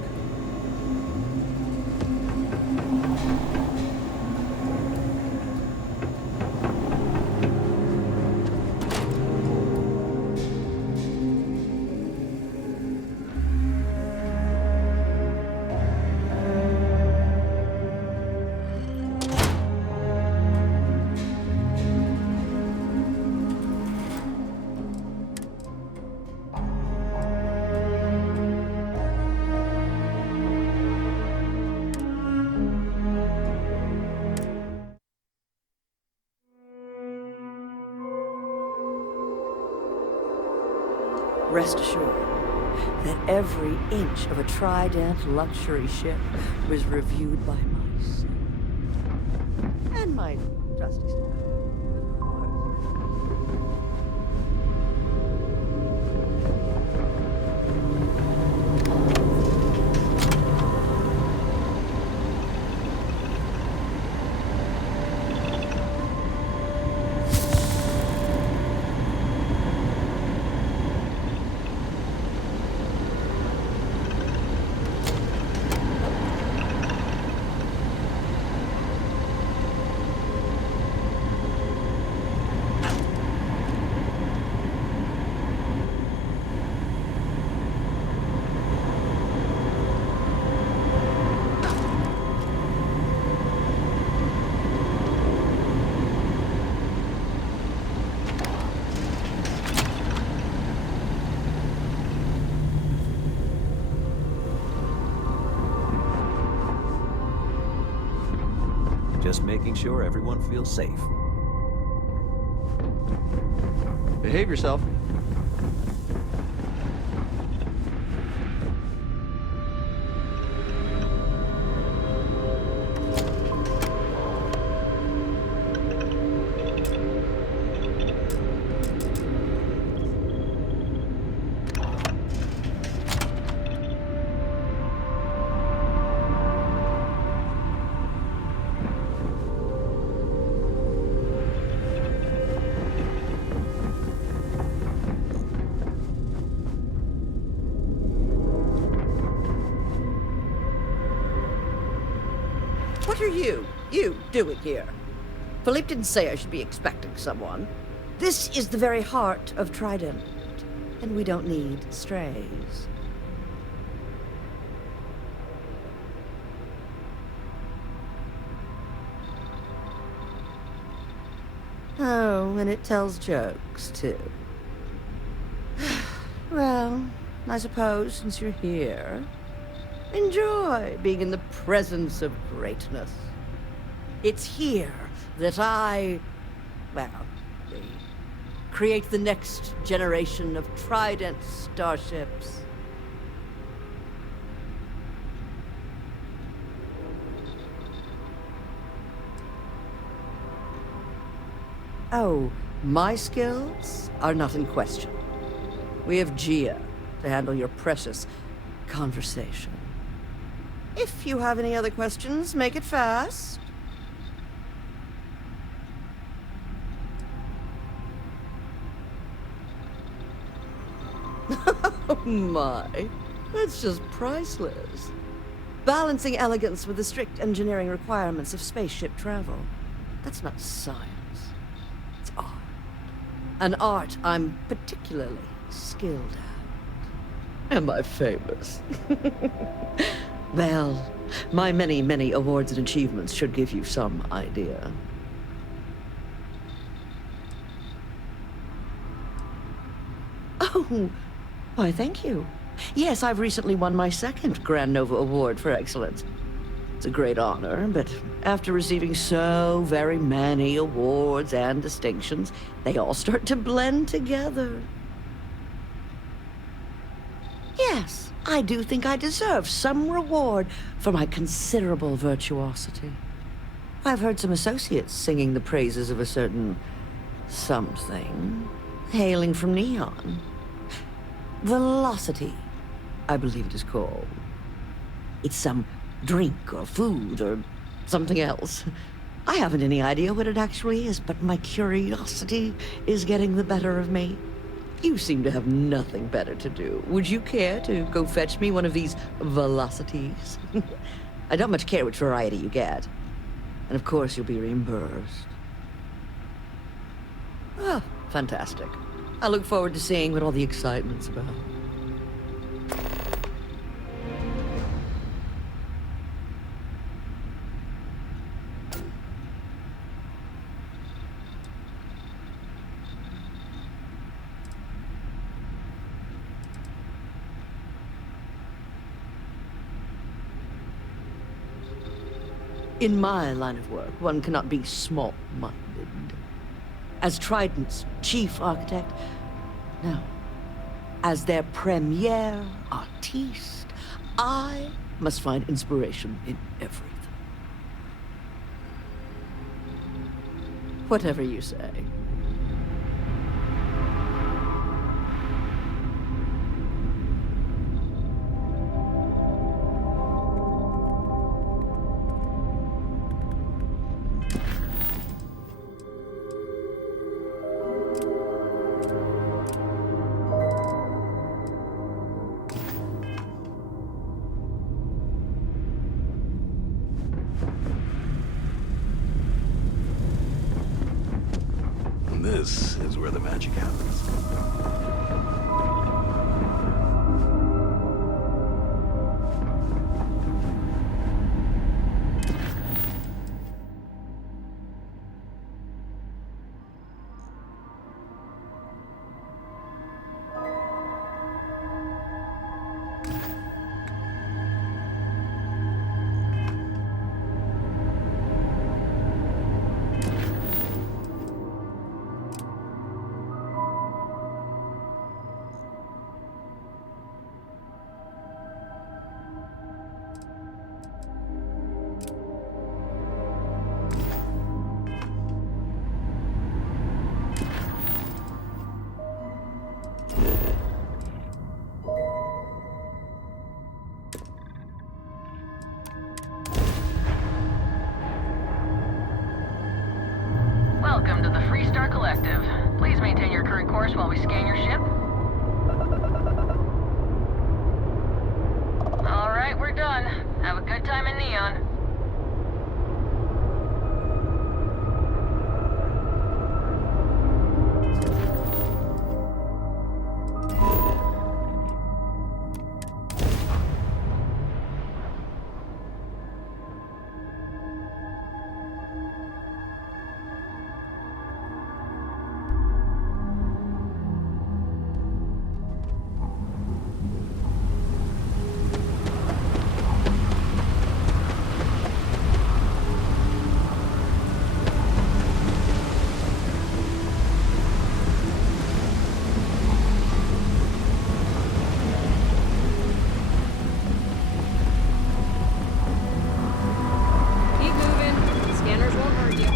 Rest assured that every inch of a Trident luxury ship was reviewed by myself. And my trusty staff. Just making sure everyone feels safe. Behave yourself. What are you doing here? Philippe didn't say I should be expecting someone. This is the very heart of Trident, and we don't need strays. Oh, and it tells jokes, too. Well, I suppose since you're here, enjoy being in the presence of greatness. It's here that create the next generation of Trident starships. Oh, my skills are not in question. We have Gia to handle your precious conversation. If you have any other questions, make it fast. Oh my, that's just priceless. Balancing elegance with the strict engineering requirements of spaceship travel. That's not science. It's art. An art I'm particularly skilled at. Am I famous? Well, my many, many awards and achievements should give you some idea. Oh, why, thank you. Yes, I've recently won my second Grand Nova Award for excellence. It's a great honor, but after receiving so very many awards and distinctions, they all start to blend together. Yes, I do think I deserve some reward for my considerable virtuosity. I've heard some associates singing the praises of a certain something, hailing from Neon. Velocity, I believe it is called. It's some drink or food or something else. I haven't any idea what it actually is, but my curiosity is getting the better of me. You seem to have nothing better to do. Would you care to go fetch me one of these velocities? I don't much care which variety you get. And of course you'll be reimbursed. Ah, fantastic. I look forward to seeing what all the excitement's about. In my line of work, one cannot be small-minded. As Trident's chief architect, no. As their premier artiste, I must find inspiration in everything. Whatever you say. This is where the magic happens. Welcome to the Freestar Collective. Please maintain your current course while we scan your ship. All right, we're done. Have a good time in Neon. Keep moving. Scanners won't hurt you.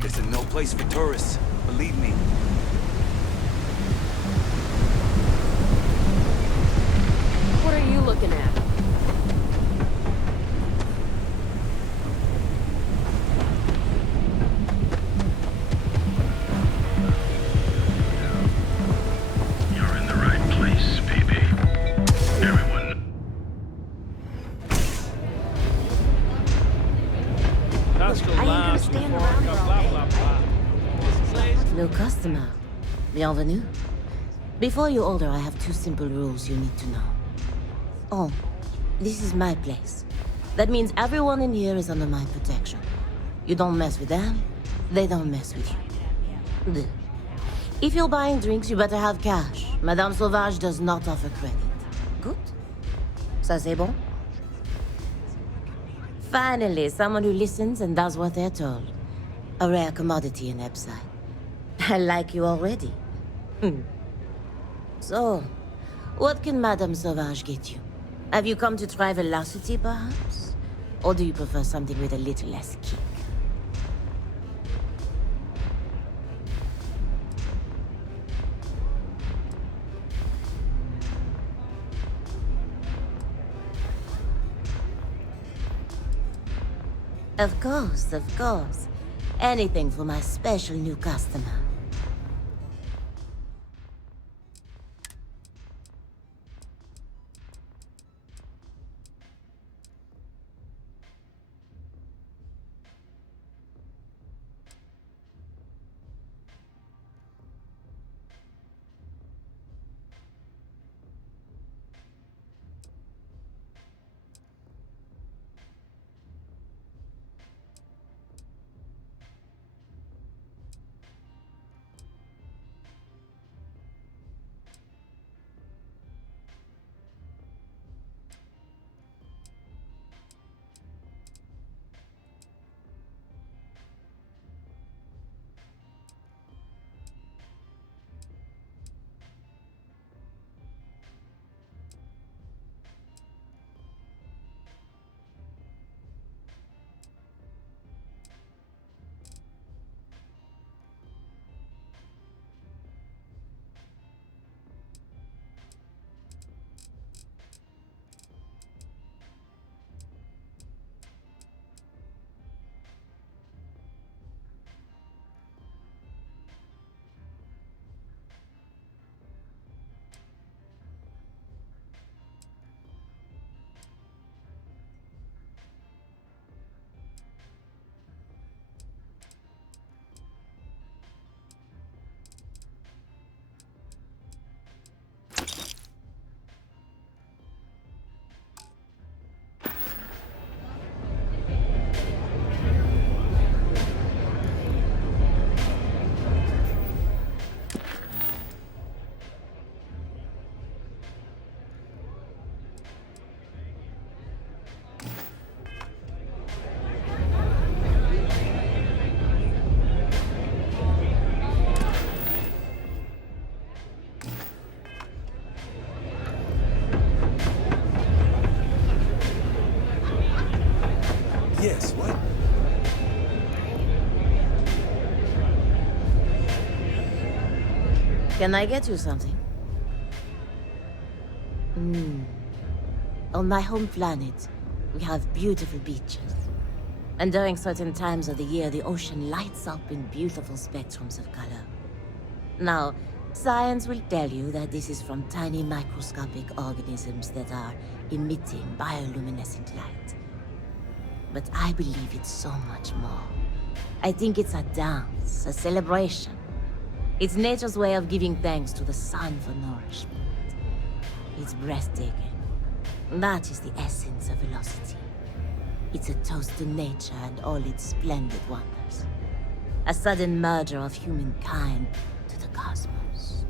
This is no place for tourists, believe me. What are you looking at? You're in the right place, baby. Everyone. That's the last blah, blah, blah, blah. New customer. Bienvenue. Before you order, I have two simple rules you need to know. Oh, this is my place. That means everyone in here is under my protection. You don't mess with them, they don't mess with you. Deux. If you're buying drinks, you better have cash. Madame Sauvage does not offer credit. Good? Ça c'est bon? Finally, someone who listens and does what they're told. A rare commodity in Epside. I like you already. So, what can Madame Sauvage get you? Have you come to try velocity, perhaps? Or do you prefer something with a little less kick? Of course, of course. Anything for my special new customer. Can I get you something? On my home planet, we have beautiful beaches. And during certain times of the year, the ocean lights up in beautiful spectrums of color. Now, science will tell you that this is from tiny microscopic organisms that are emitting bioluminescent light. But I believe it's so much more. I think it's a dance, a celebration. It's nature's way of giving thanks to the sun for nourishment. It's breathtaking. That is the essence of velocity. It's a toast to nature and all its splendid wonders. A sudden merger of humankind to the cosmos.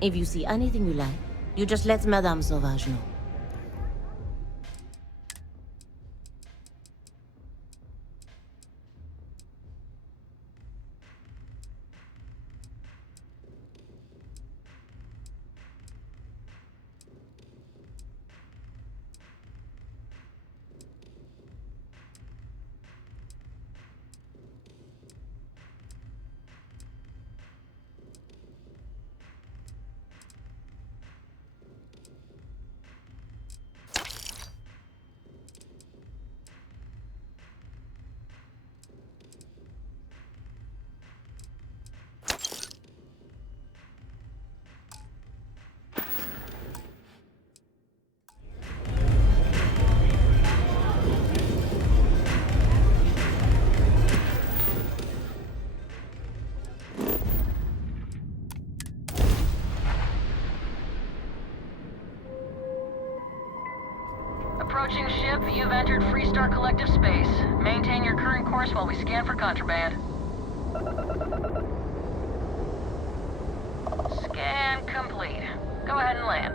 If you see anything you like, you just let Madame Sauvage know. Approaching ship, you've entered Freestar Collective space. Maintain your current course while we scan for contraband. Scan complete. Go ahead and land.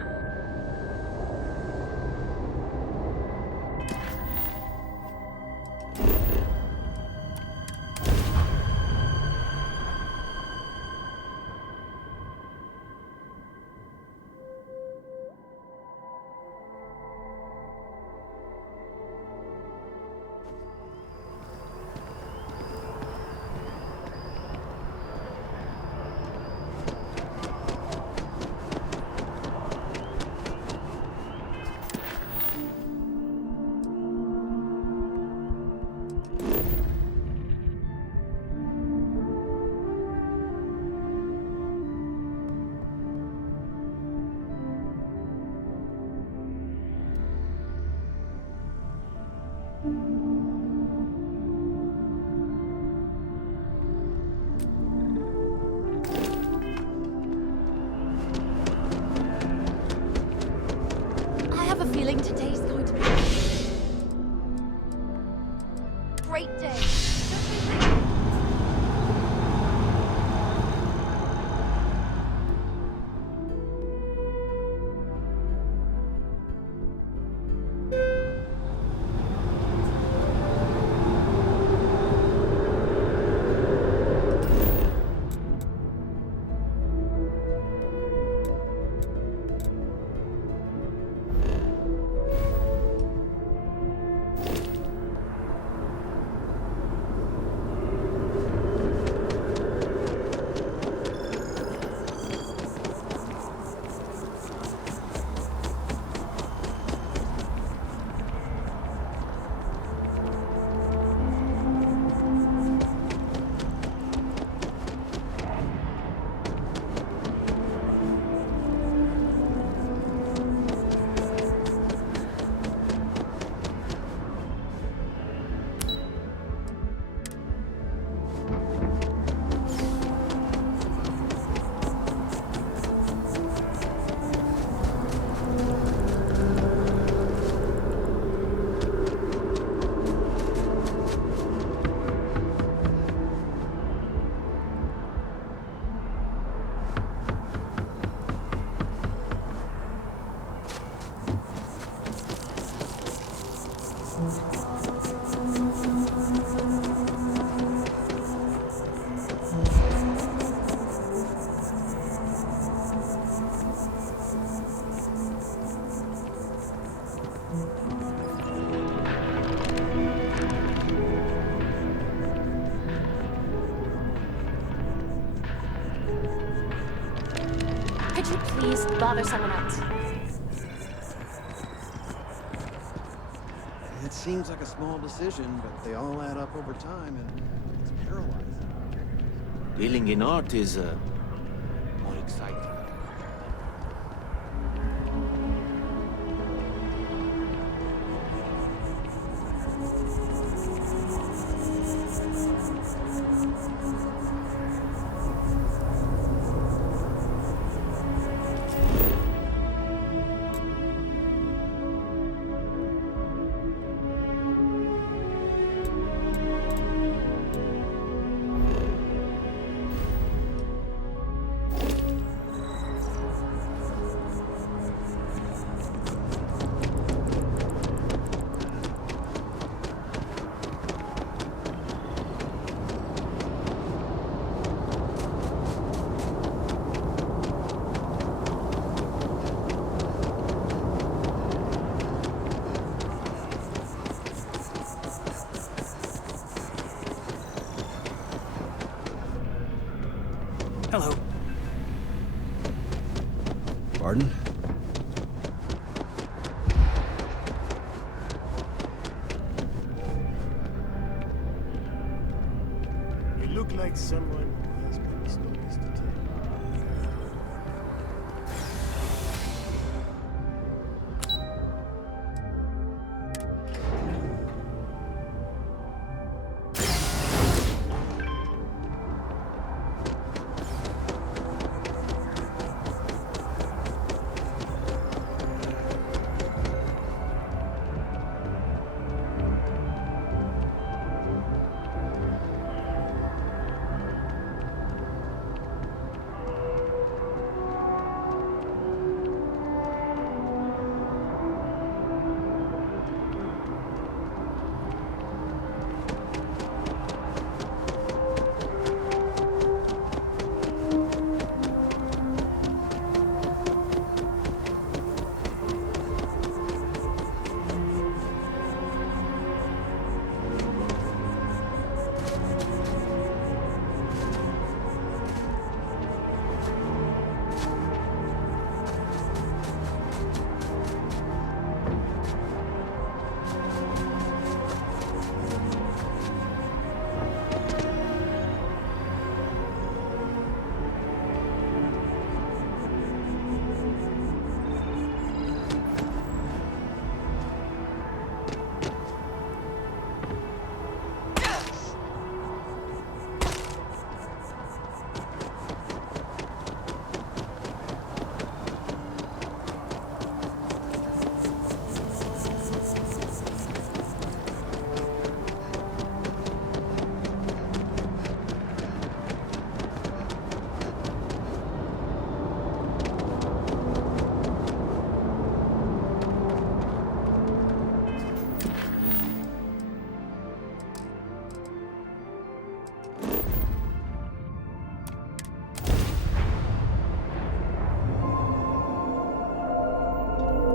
I have a feeling today's going to be a great day. bother someone else. It seems like a small decision, but they all add up over time, and it's paralyzing. Dealing in art is, more exciting. Hello. Pardon? You look like someone who has many stories to tell.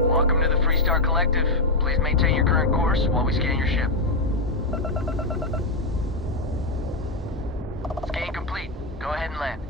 Welcome to the Freestar Collective. Please maintain your current course while we scan your ship. Scan complete. Go ahead and land.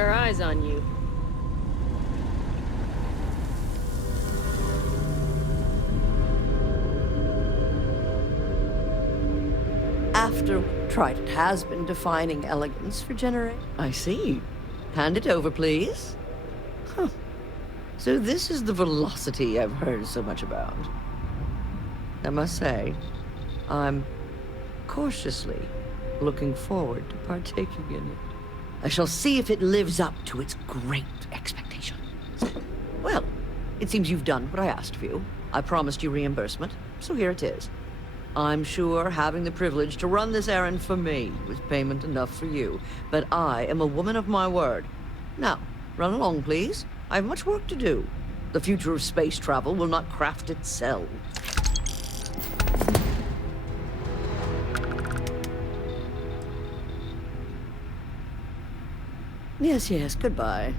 got our eyes on you. After Trident has been defining elegance for generations. I see. Hand it over, please. Huh. So this is the velocity I've heard so much about. I must say, I'm cautiously looking forward to partaking in it. I shall see if it lives up to its great expectations. Well, it seems you've done what I asked of you. I promised you reimbursement, so here it is. I'm sure having the privilege to run this errand for me was payment enough for you, but I am a woman of my word. Now, run along, please. I have much work to do. The future of space travel will not craft itself. Yes, goodbye.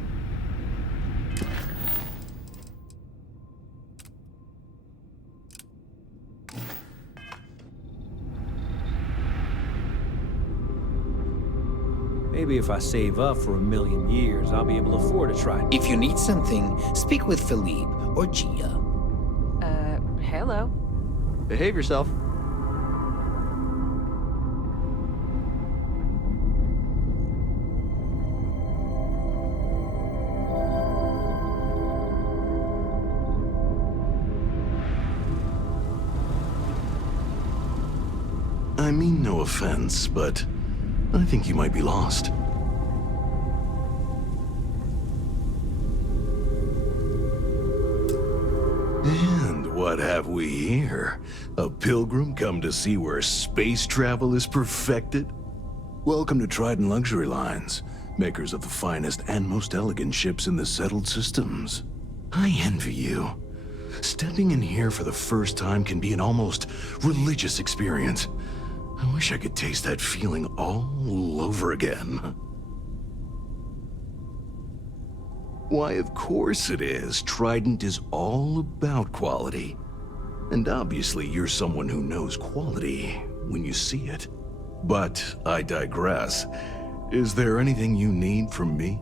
Maybe if I save up for 1,000,000 years, I'll be able to afford a Trident. If you need something, speak with Philippe or Gia. Hello. Behave yourself. I mean no offense, but I think you might be lost. And what have we here? A pilgrim come to see where space travel is perfected? Welcome to Trident Luxury Lines, makers of the finest and most elegant ships in the settled systems. I envy you. Stepping in here for the first time can be an almost religious experience. I wish I could taste that feeling all over again. Why, of course it is. Trident is all about quality. And obviously you're someone who knows quality when you see it. But I digress. Is there anything you need from me?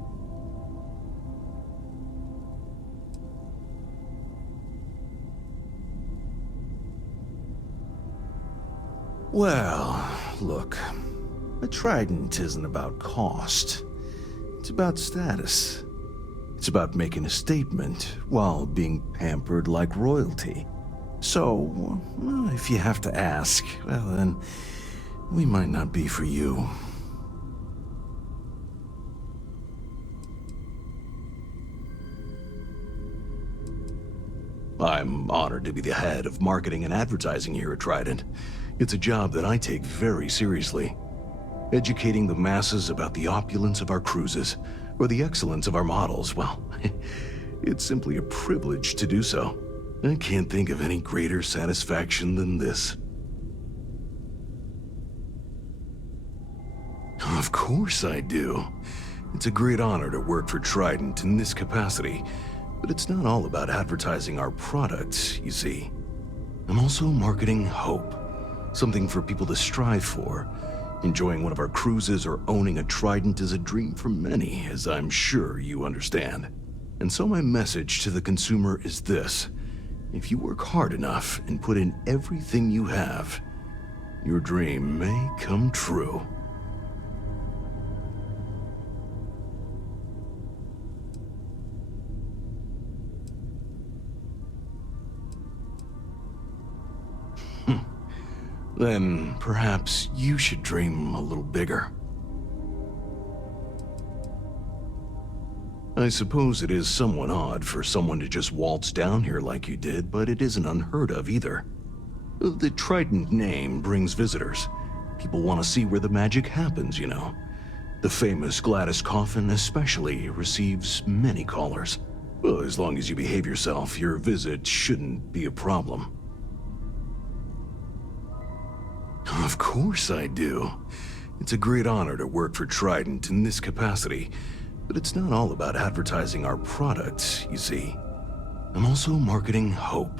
Well, look, a Trident isn't about cost. It's about status. It's about making a statement while being pampered like royalty. So, well, if you have to ask, well then, we might not be for you. I'm honored to be the head of marketing and advertising here at Trident. It's a job that I take very seriously. Educating the masses about the opulence of our cruises, or the excellence of our models, well, it's simply a privilege to do so. I can't think of any greater satisfaction than this. Of course I do. It's a great honor to work for Trident in this capacity, but it's not all about advertising our products, you see. I'm also marketing hope. Something for people to strive for. Enjoying one of our cruises or owning a Trident is a dream for many, as I'm sure you understand. And so my message to the consumer is this. If you work hard enough and put in everything you have, your dream may come true. Then perhaps you should dream a little bigger. I suppose it is somewhat odd for someone to just waltz down here like you did, but it isn't unheard of either. The Trident name brings visitors. People want to see where the magic happens, you know. The famous Gladys Coffin especially receives many callers. Well, as long as you behave yourself, your visit shouldn't be a problem. Of course I do. It's a great honor to work for Trident in this capacity, but it's not all about advertising our products, you see. I'm also marketing hope.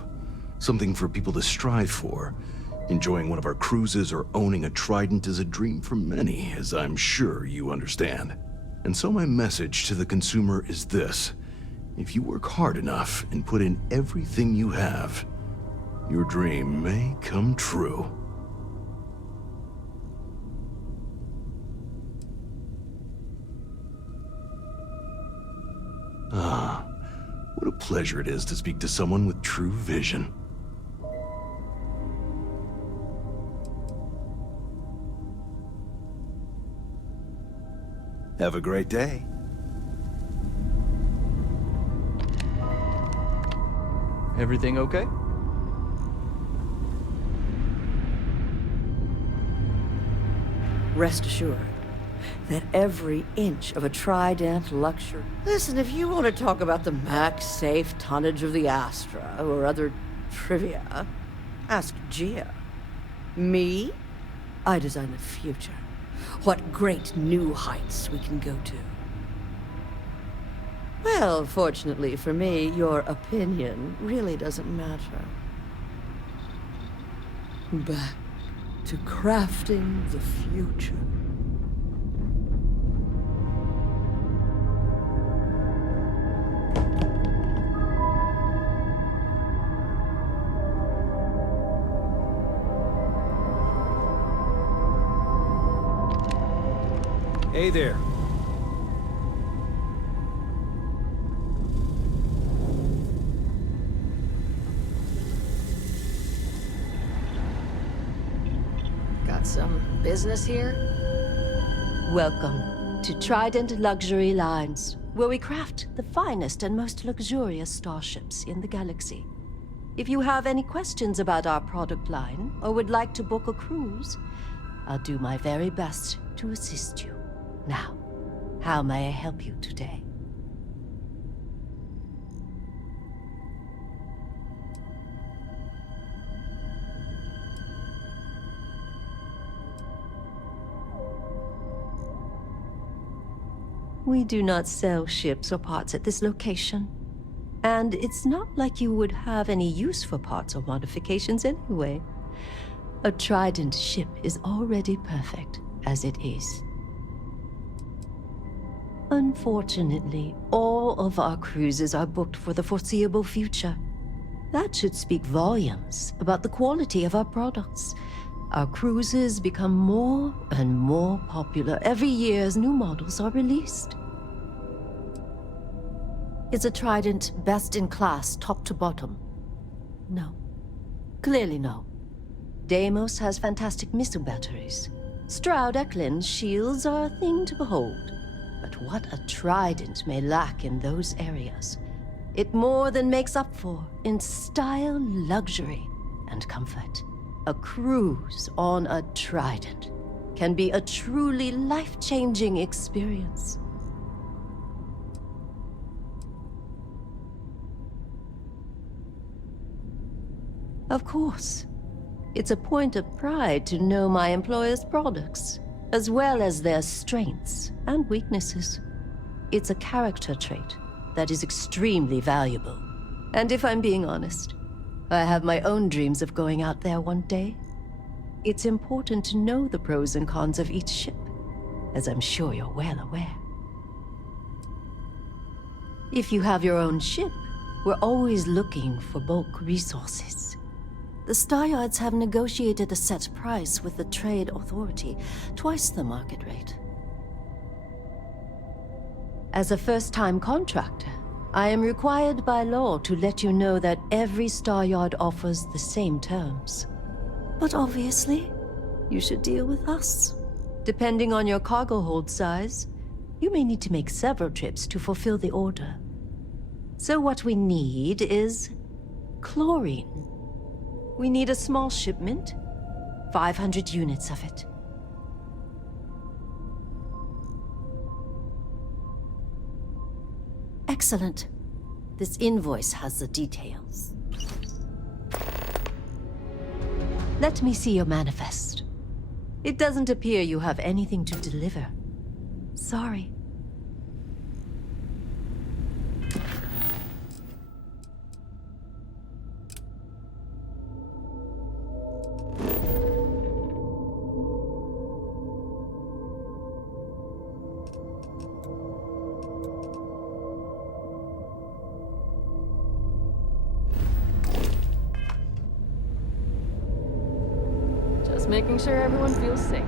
Something for people to strive for. Enjoying one of our cruises or owning a Trident is a dream for many, as I'm sure you understand. And so my message to the consumer is this. If you work hard enough and put in everything you have, your dream may come true. Ah, what a pleasure it is to speak to someone with true vision. Have a great day. Everything okay? Rest assured that every inch of a Trident luxury... Listen, if you want to talk about the max safe tonnage of the Astra or other trivia, ask Gia. Me? I design the future. What great new heights we can go to. Well, fortunately for me, your opinion really doesn't matter. Back to crafting the future. Hey there. Got some business here? Welcome to Trident Luxury Lines, where we craft the finest and most luxurious starships in the galaxy. If you have any questions about our product line, or would like to book a cruise, I'll do my very best to assist you. Now, how may I help you today? We do not sell ships or parts at this location. And it's not like you would have any use for parts or modifications anyway. A Trident ship is already perfect as it is. Unfortunately, all of our cruises are booked for the foreseeable future. That should speak volumes about the quality of our products. Our cruises become more and more popular every year as new models are released. Is a Trident best in class, top to bottom? No. Clearly no. Deimos has fantastic missile batteries. Stroud Eklund's shields are a thing to behold. But what a Trident may lack in those areas, it more than makes up for in style, luxury, and comfort. A cruise on a Trident can be a truly life-changing experience. Of course, it's a point of pride to know my employer's products, as well as their strengths and weaknesses. It's a character trait that is extremely valuable. And if I'm being honest, I have my own dreams of going out there one day. It's important to know the pros and cons of each ship, as I'm sure you're well aware. If you have your own ship, we're always looking for bulk resources. The Star Yards have negotiated a set price with the Trade Authority, twice the market rate. As a first-time contractor, I am required by law to let you know that every Star Yard offers the same terms. But obviously, you should deal with us. Depending on your cargo hold size, you may need to make several trips to fulfill the order. So what we need is chlorine. We need a small shipment, 500 units of it. Excellent. This invoice has the details. Let me see your manifest. It doesn't appear you have anything to deliver. Sorry. Just making sure everyone feels safe.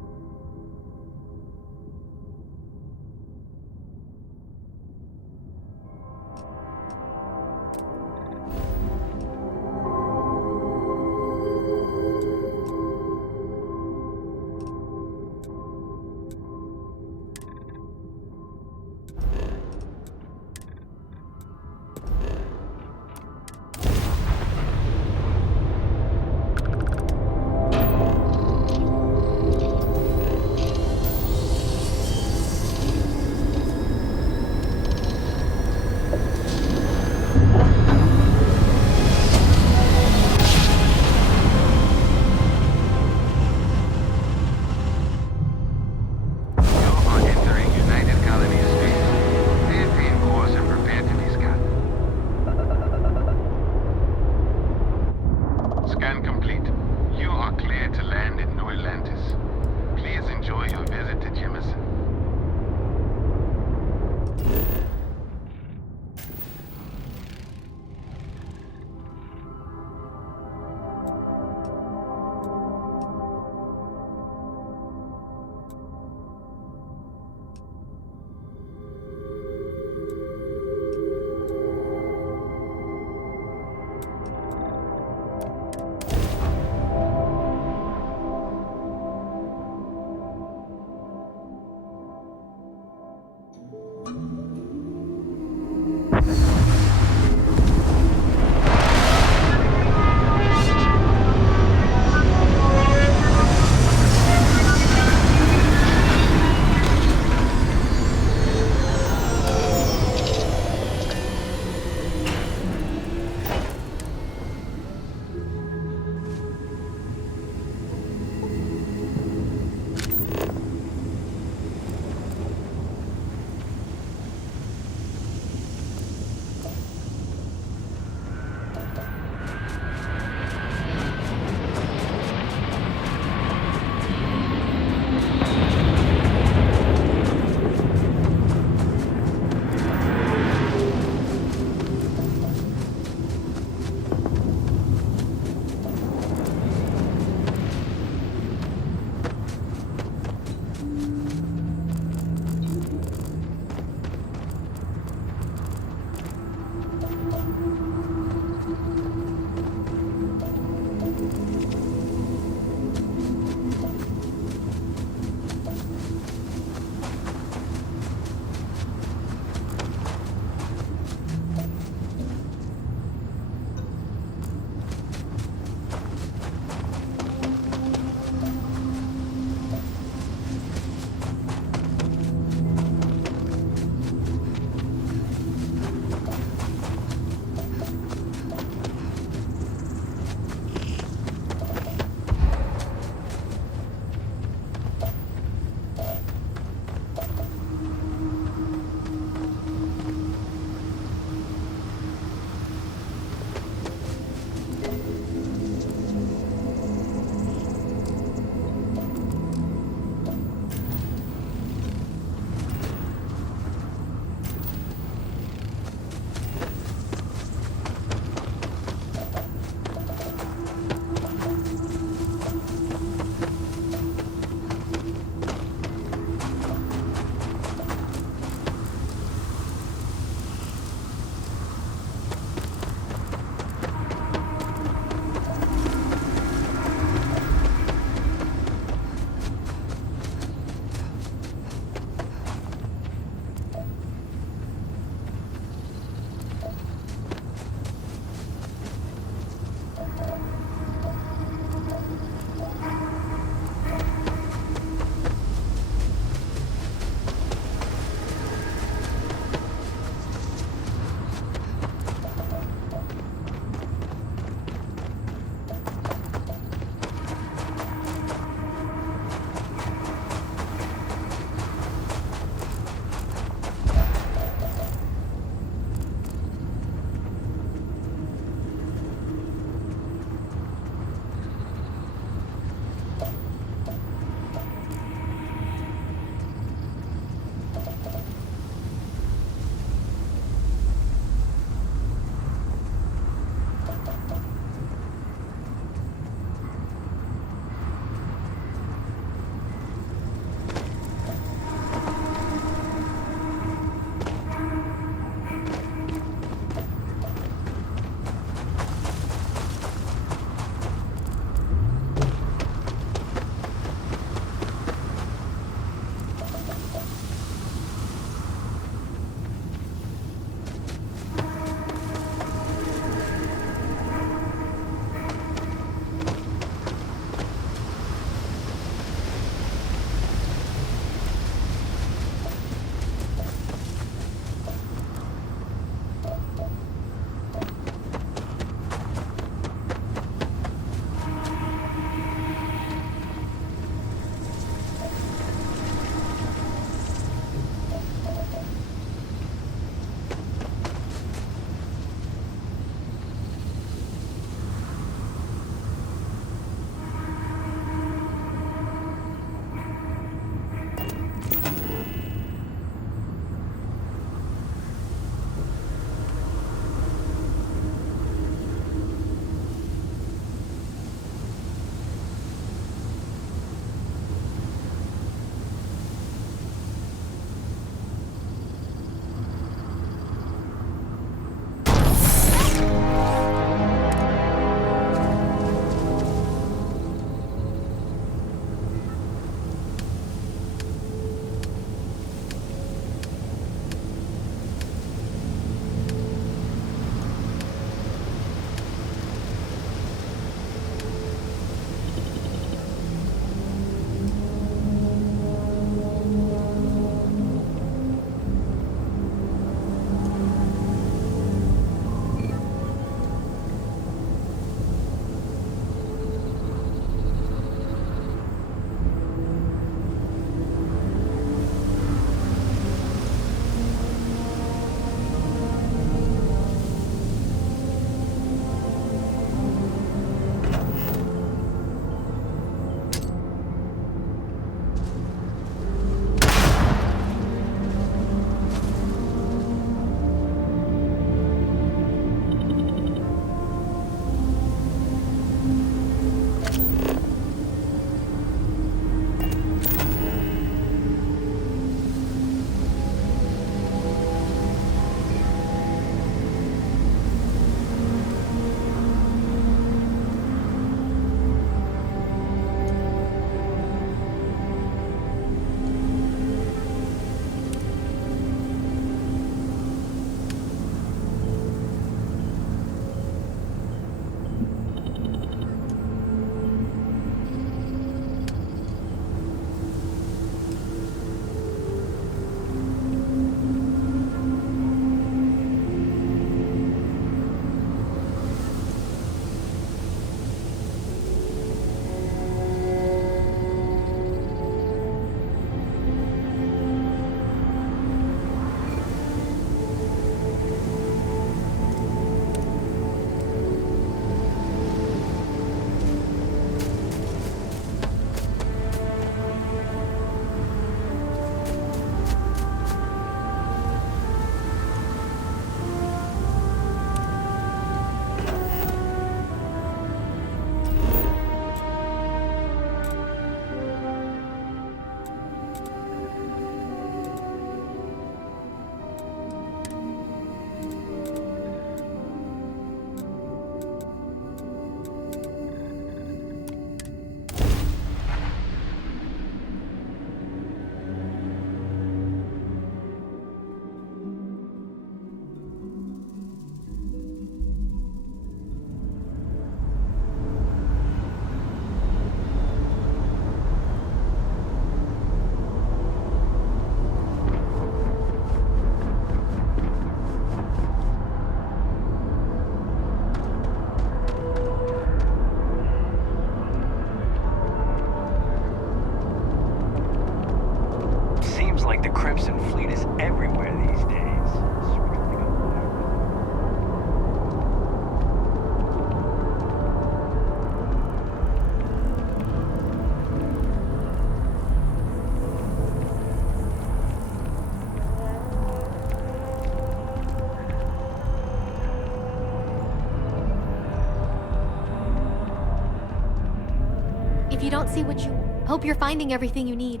can't see what you... Hope you're finding everything you need.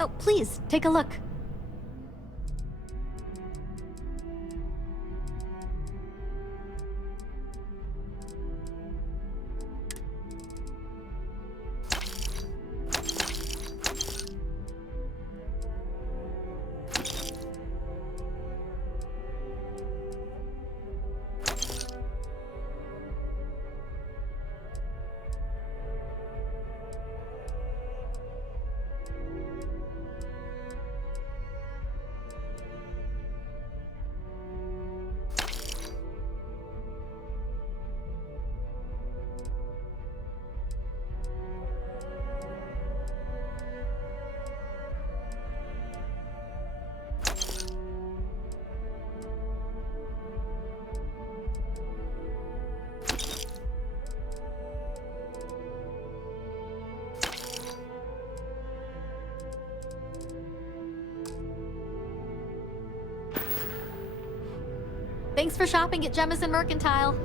Oh, please, take a look. Thanks for shopping at Jemison Mercantile.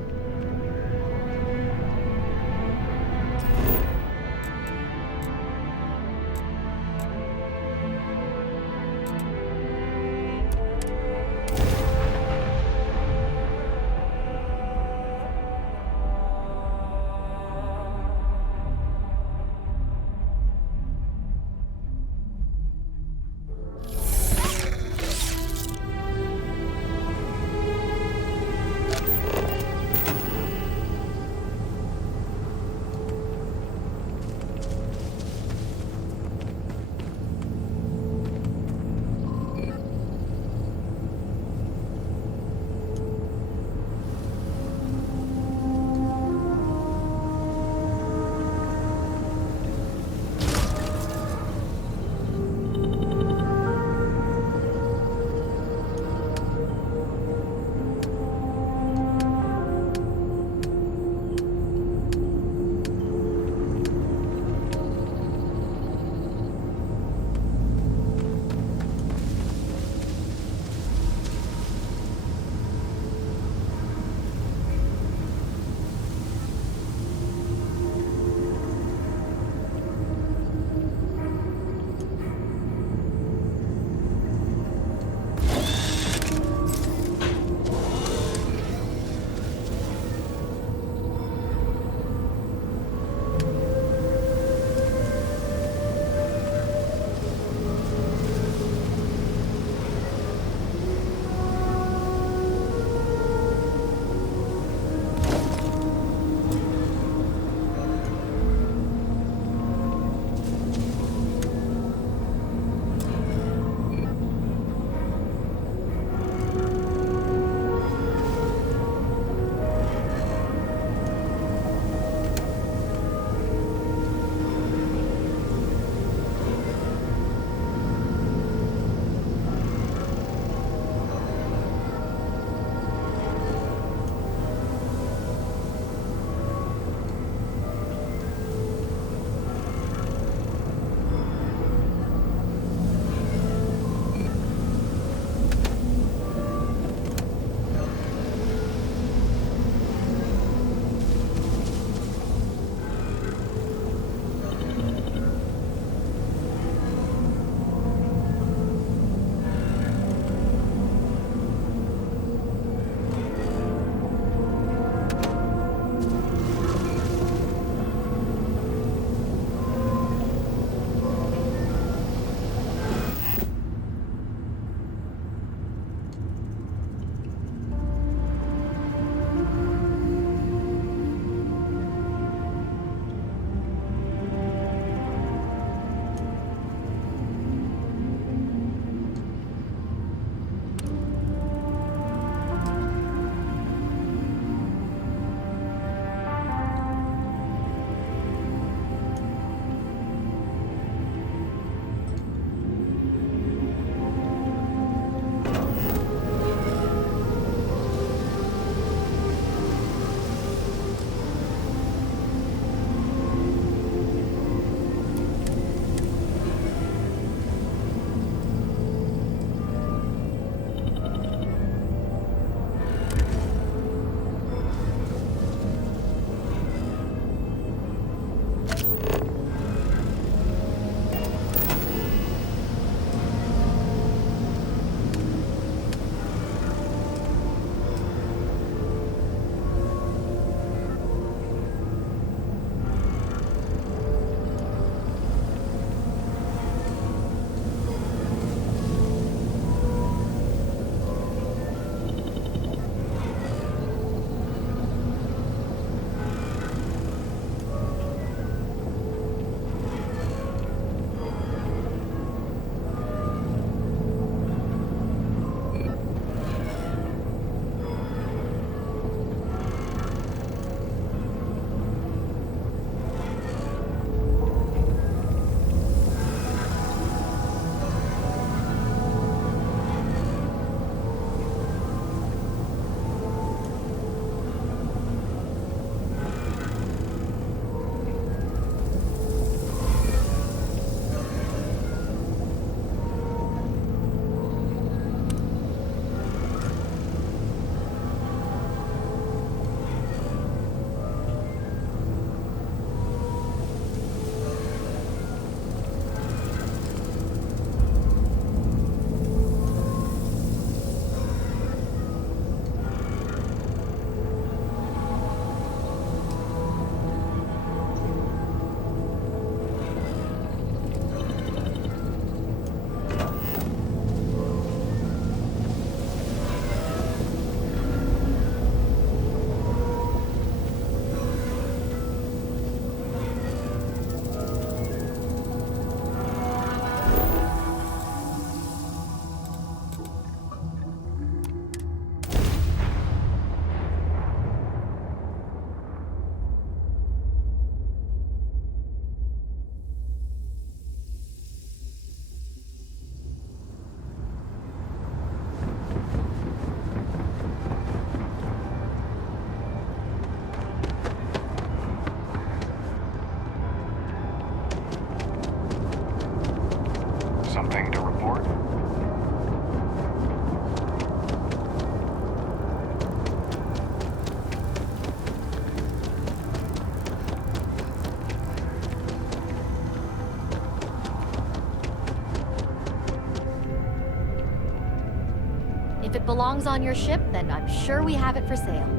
If it belongs on your ship, then I'm sure we have it for sale.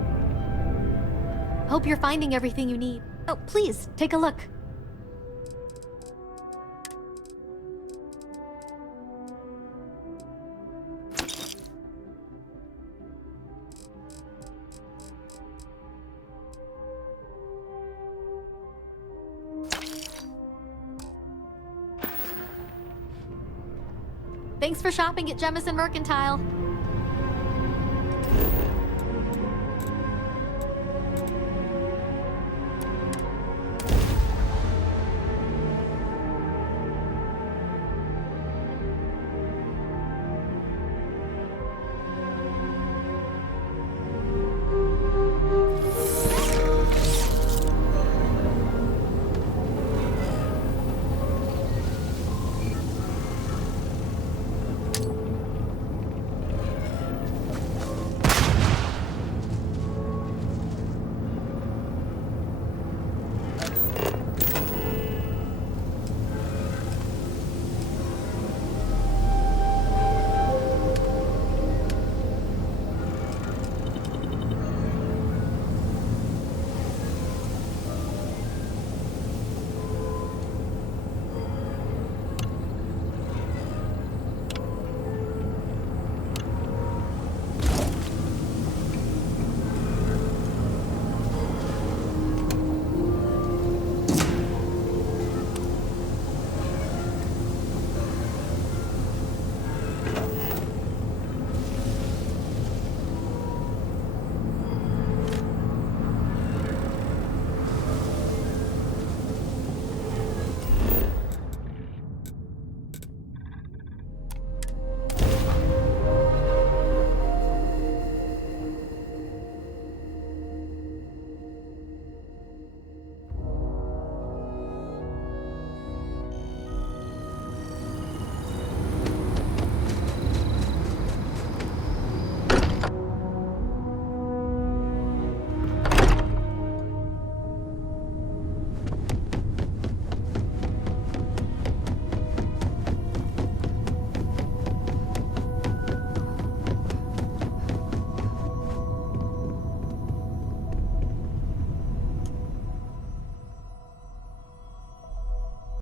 Hope you're finding everything you need. Oh, please, take a look. Thanks for shopping at Jemison Mercantile.